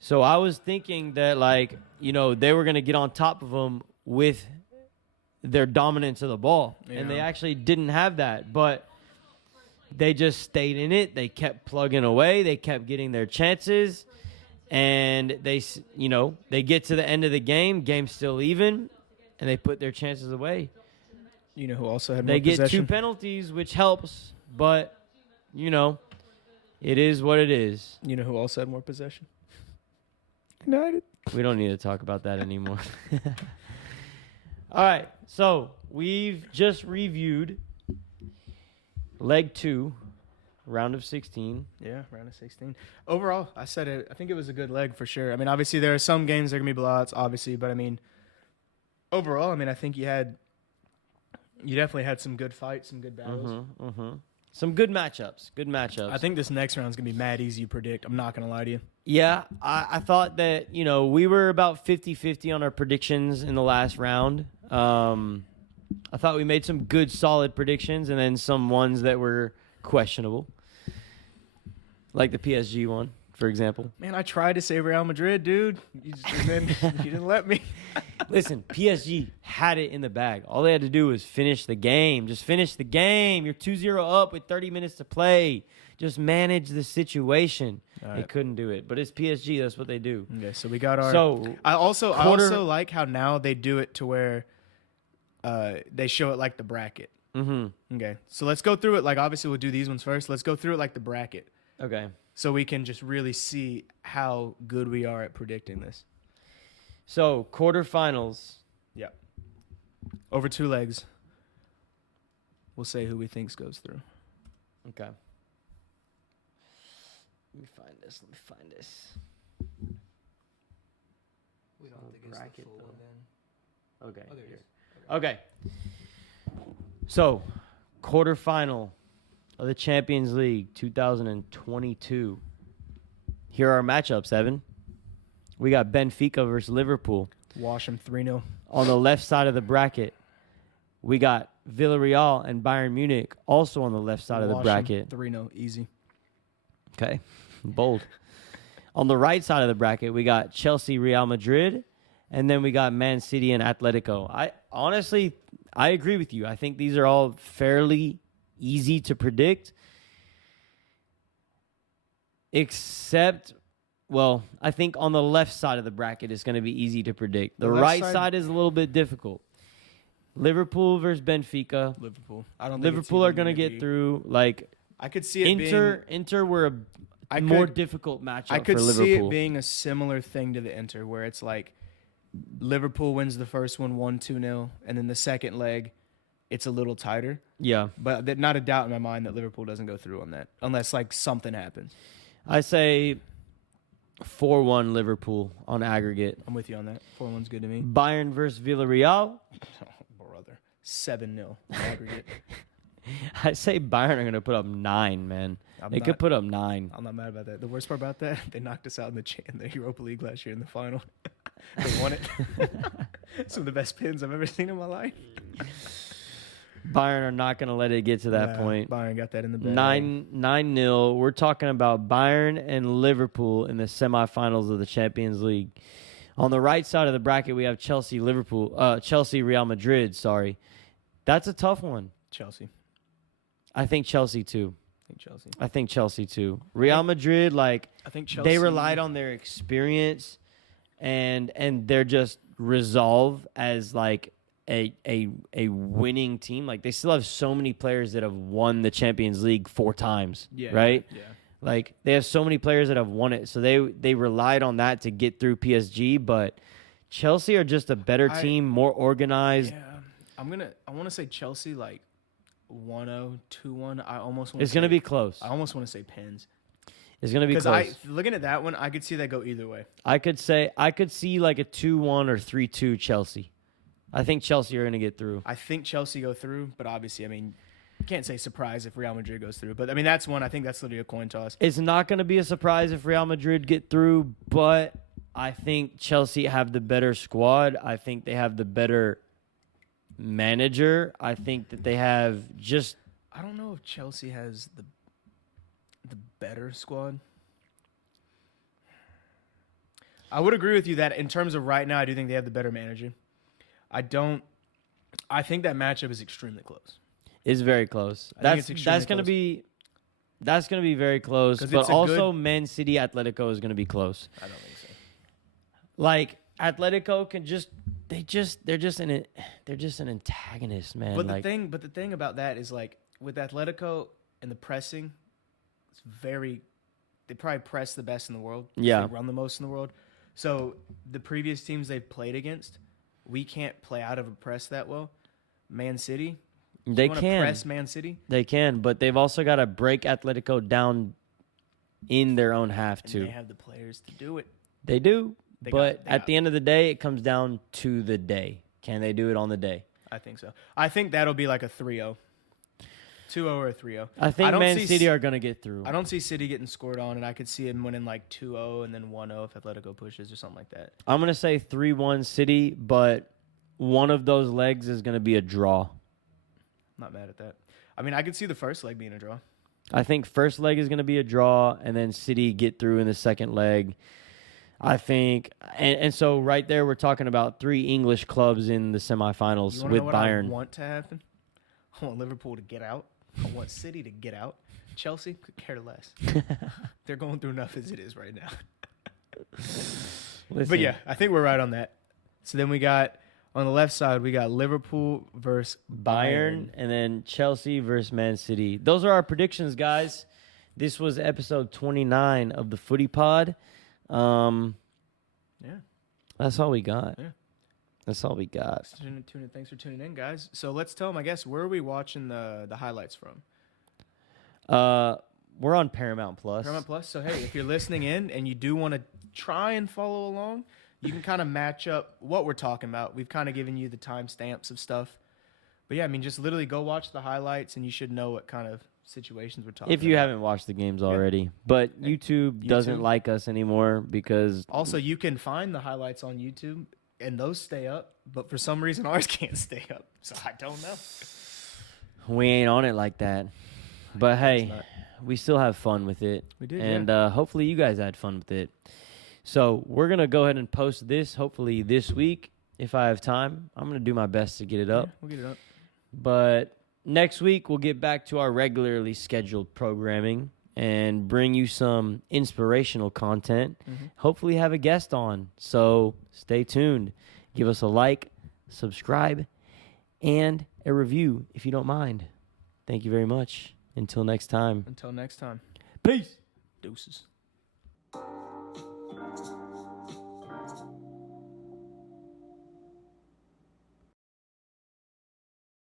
So I was thinking that, like, you know, they were going to get on top of them with their dominance of the ball. Yeah. And they actually didn't have that. But they just stayed in it. They kept plugging away. They kept getting their chances. And they get to the end of the game's still even, and they put their chances away. You know who also had more They get possession? 2 penalties, which helps, but, you know, it is what it is. You know who also had more possession? United. We don't need to talk about that anymore. All right, so we've just reviewed leg 2, round of 16. Yeah, round of 16. Overall, I said it. I think it was a good leg for sure. I mean, obviously there are some games that are gonna be blowouts, obviously, but I mean, overall, I mean, I think you definitely had some good fights, some good battles. Some good matchups. I think this next round is gonna be mad easy to predict. I'm not gonna lie to you. Yeah, I thought that, you know, we were about 50-50 on our predictions in the last round. I thought we made some good, solid predictions, and then some ones that were questionable, like the PSG one, for example. Man, I tried to say Real Madrid, dude. You didn't let me. Listen, PSG had it in the bag. All they had to do was finish the game. Just finish the game. You're 2-0 up with 30 minutes to play. Just manage the situation. Right. They couldn't do it. But it's PSG. That's what they do. Okay, so we got our. So I also like how now they do it to where they show it like the bracket. Okay, so let's go through it. Like, obviously, we'll do these ones first. Let's go through it like the bracket. Okay. So we can just really see how good we are at predicting this. So, quarterfinals. Yeah. Over 2 legs. We'll say who we think goes through. Okay. Let me find this. We don't think it's bracket, the full one then. Okay. Oh, there it here. is. Okay. So, quarterfinal of the Champions League 2022. Here are our matchups, Evan. We got Benfica versus Liverpool. Wash them 3-0. On the left side of the bracket, we got Villarreal and Bayern Munich also on the left side of the bracket. 3-0, easy. Okay. Bold. On the right side of the bracket, we got Chelsea, Real Madrid, and then we got Man City and Atletico. I agree with you. I think these are all fairly easy to predict. Except, well, I think on the left side of the bracket it's going to be easy to predict. The right side is a little bit difficult. Liverpool versus Benfica. Liverpool. I don't think Liverpool are going to get through. Like, I could see it Inter were a more difficult matchup for Liverpool. I could see it being a similar thing to the Inter, where it's like Liverpool wins the first one 1-2-0, and then the second leg, it's a little tighter. Yeah. But not a doubt in my mind that Liverpool doesn't go through on that, unless like something happens. I say 4-1 Liverpool on aggregate. I'm with you on that. 4-1's good to me. Bayern versus Villarreal. Oh, brother. 7-0 aggregate. I say Bayern are going to put up 9, man. They could put up 9. I'm not mad about that. The worst part about that, they knocked us out in the Europa League last year in the final. They won it. Some of the best pins I've ever seen in my life. Bayern are not going to let it get to that point. Bayern got that in the bag. 9-0. We're talking about Bayern and Liverpool in the semifinals of the Champions League. On the right side of the bracket, we have Chelsea, Real Madrid, sorry. That's a tough one. Chelsea. I think Chelsea too. I think Chelsea too. Real Madrid, like, I think Chelsea, they relied on their experience and their just resolve as like a winning team. Like, they still have so many players that have won the Champions League 4 times, right? Yeah. Like, they have so many players that have won it, so they relied on that to get through PSG. But Chelsea are just a better team, more organized. Yeah, I want to say Chelsea like 1-0, 2-1. I almost want. It's gonna be close. I almost want to say pins. It's gonna be close. Looking at that one, I could see that go either way. I could see like a 2-1 or 3-2 Chelsea. I think Chelsea are going to get through. I think Chelsea go through, but obviously, I mean, you can't say surprise if Real Madrid goes through. But, I mean, that's one. I think that's literally a coin toss. It's not going to be a surprise if Real Madrid get through, but I think Chelsea have the better squad. I think they have the better manager. I think that they have just... I don't know if Chelsea has the better squad. I would agree with you that in terms of right now, I do think they have the better manager. I think that matchup is extremely close. It's very close. That's going to be very close. But also, Man City Atletico is going to be close. I don't think so. Like, Atletico can they're just an antagonist, man. But the thing about that is, like, with Atletico and the pressing, they probably press the best in the world. Yeah, they run the most in the world. So the previous teams they've played against, we can't play out of a press that well. Man City, they can press Man City. They can, but they've also got to break Atletico down in their own half too. They have the players to do it. They do, but at the end of the day, it comes down to the day. Can they do it on the day? I think so. I think that'll be like a 3-0. 2-0 or a 3-0. I think Man City are going to get through. I don't see City getting scored on, and I could see him winning like 2-0 and then 1-0 if Atletico pushes or something like that. I'm going to say 3-1 City, but one of those legs is going to be a draw. Not mad at that. I mean, I could see the first leg being a draw. I think first leg is going to be a draw, and then City get through in the second leg. I think, and so right there we're talking about 3 English clubs in the semifinals with Bayern. I want to happen? I want Liverpool to get out. I want City to get out. Chelsea could care less. They're going through enough as it is right now. But yeah, I think we're right on that. So then we got, on the left side, we got Liverpool versus Bayern. And then Chelsea versus Man City. Those are our predictions, guys. This was episode 29 of the FOOTYPOD. Yeah. That's all we got. Yeah. That's all we got. Thanks for tuning in, guys. So let's tell them, I guess, where are we watching the highlights from? We're on Paramount Plus. Paramount Plus. So, hey, if you're listening in and you do want to try and follow along, you can kind of match up what we're talking about. We've kind of given you the timestamps of stuff. But, yeah, I mean, just literally go watch the highlights, and you should know what kind of situations we're talking about. If you haven't watched the games already. Yeah. But YouTube doesn't like us anymore because... Also, you can find the highlights on YouTube. And those stay up, but for some reason ours can't stay up. So I don't know. We ain't on it like that. But hey, we still have fun with it. We did, and hopefully you guys had fun with it. So we're gonna go ahead and post this hopefully this week if I have time. I'm gonna do my best to get it up. Yeah, we'll get it up. But next week we'll get back to our regularly scheduled programming and bring you some inspirational content. Hopefully have a guest on. So stay tuned. Give us a like, subscribe, and a review if you don't mind. Thank you very much. Until next time. Until next time. Peace. Deuces.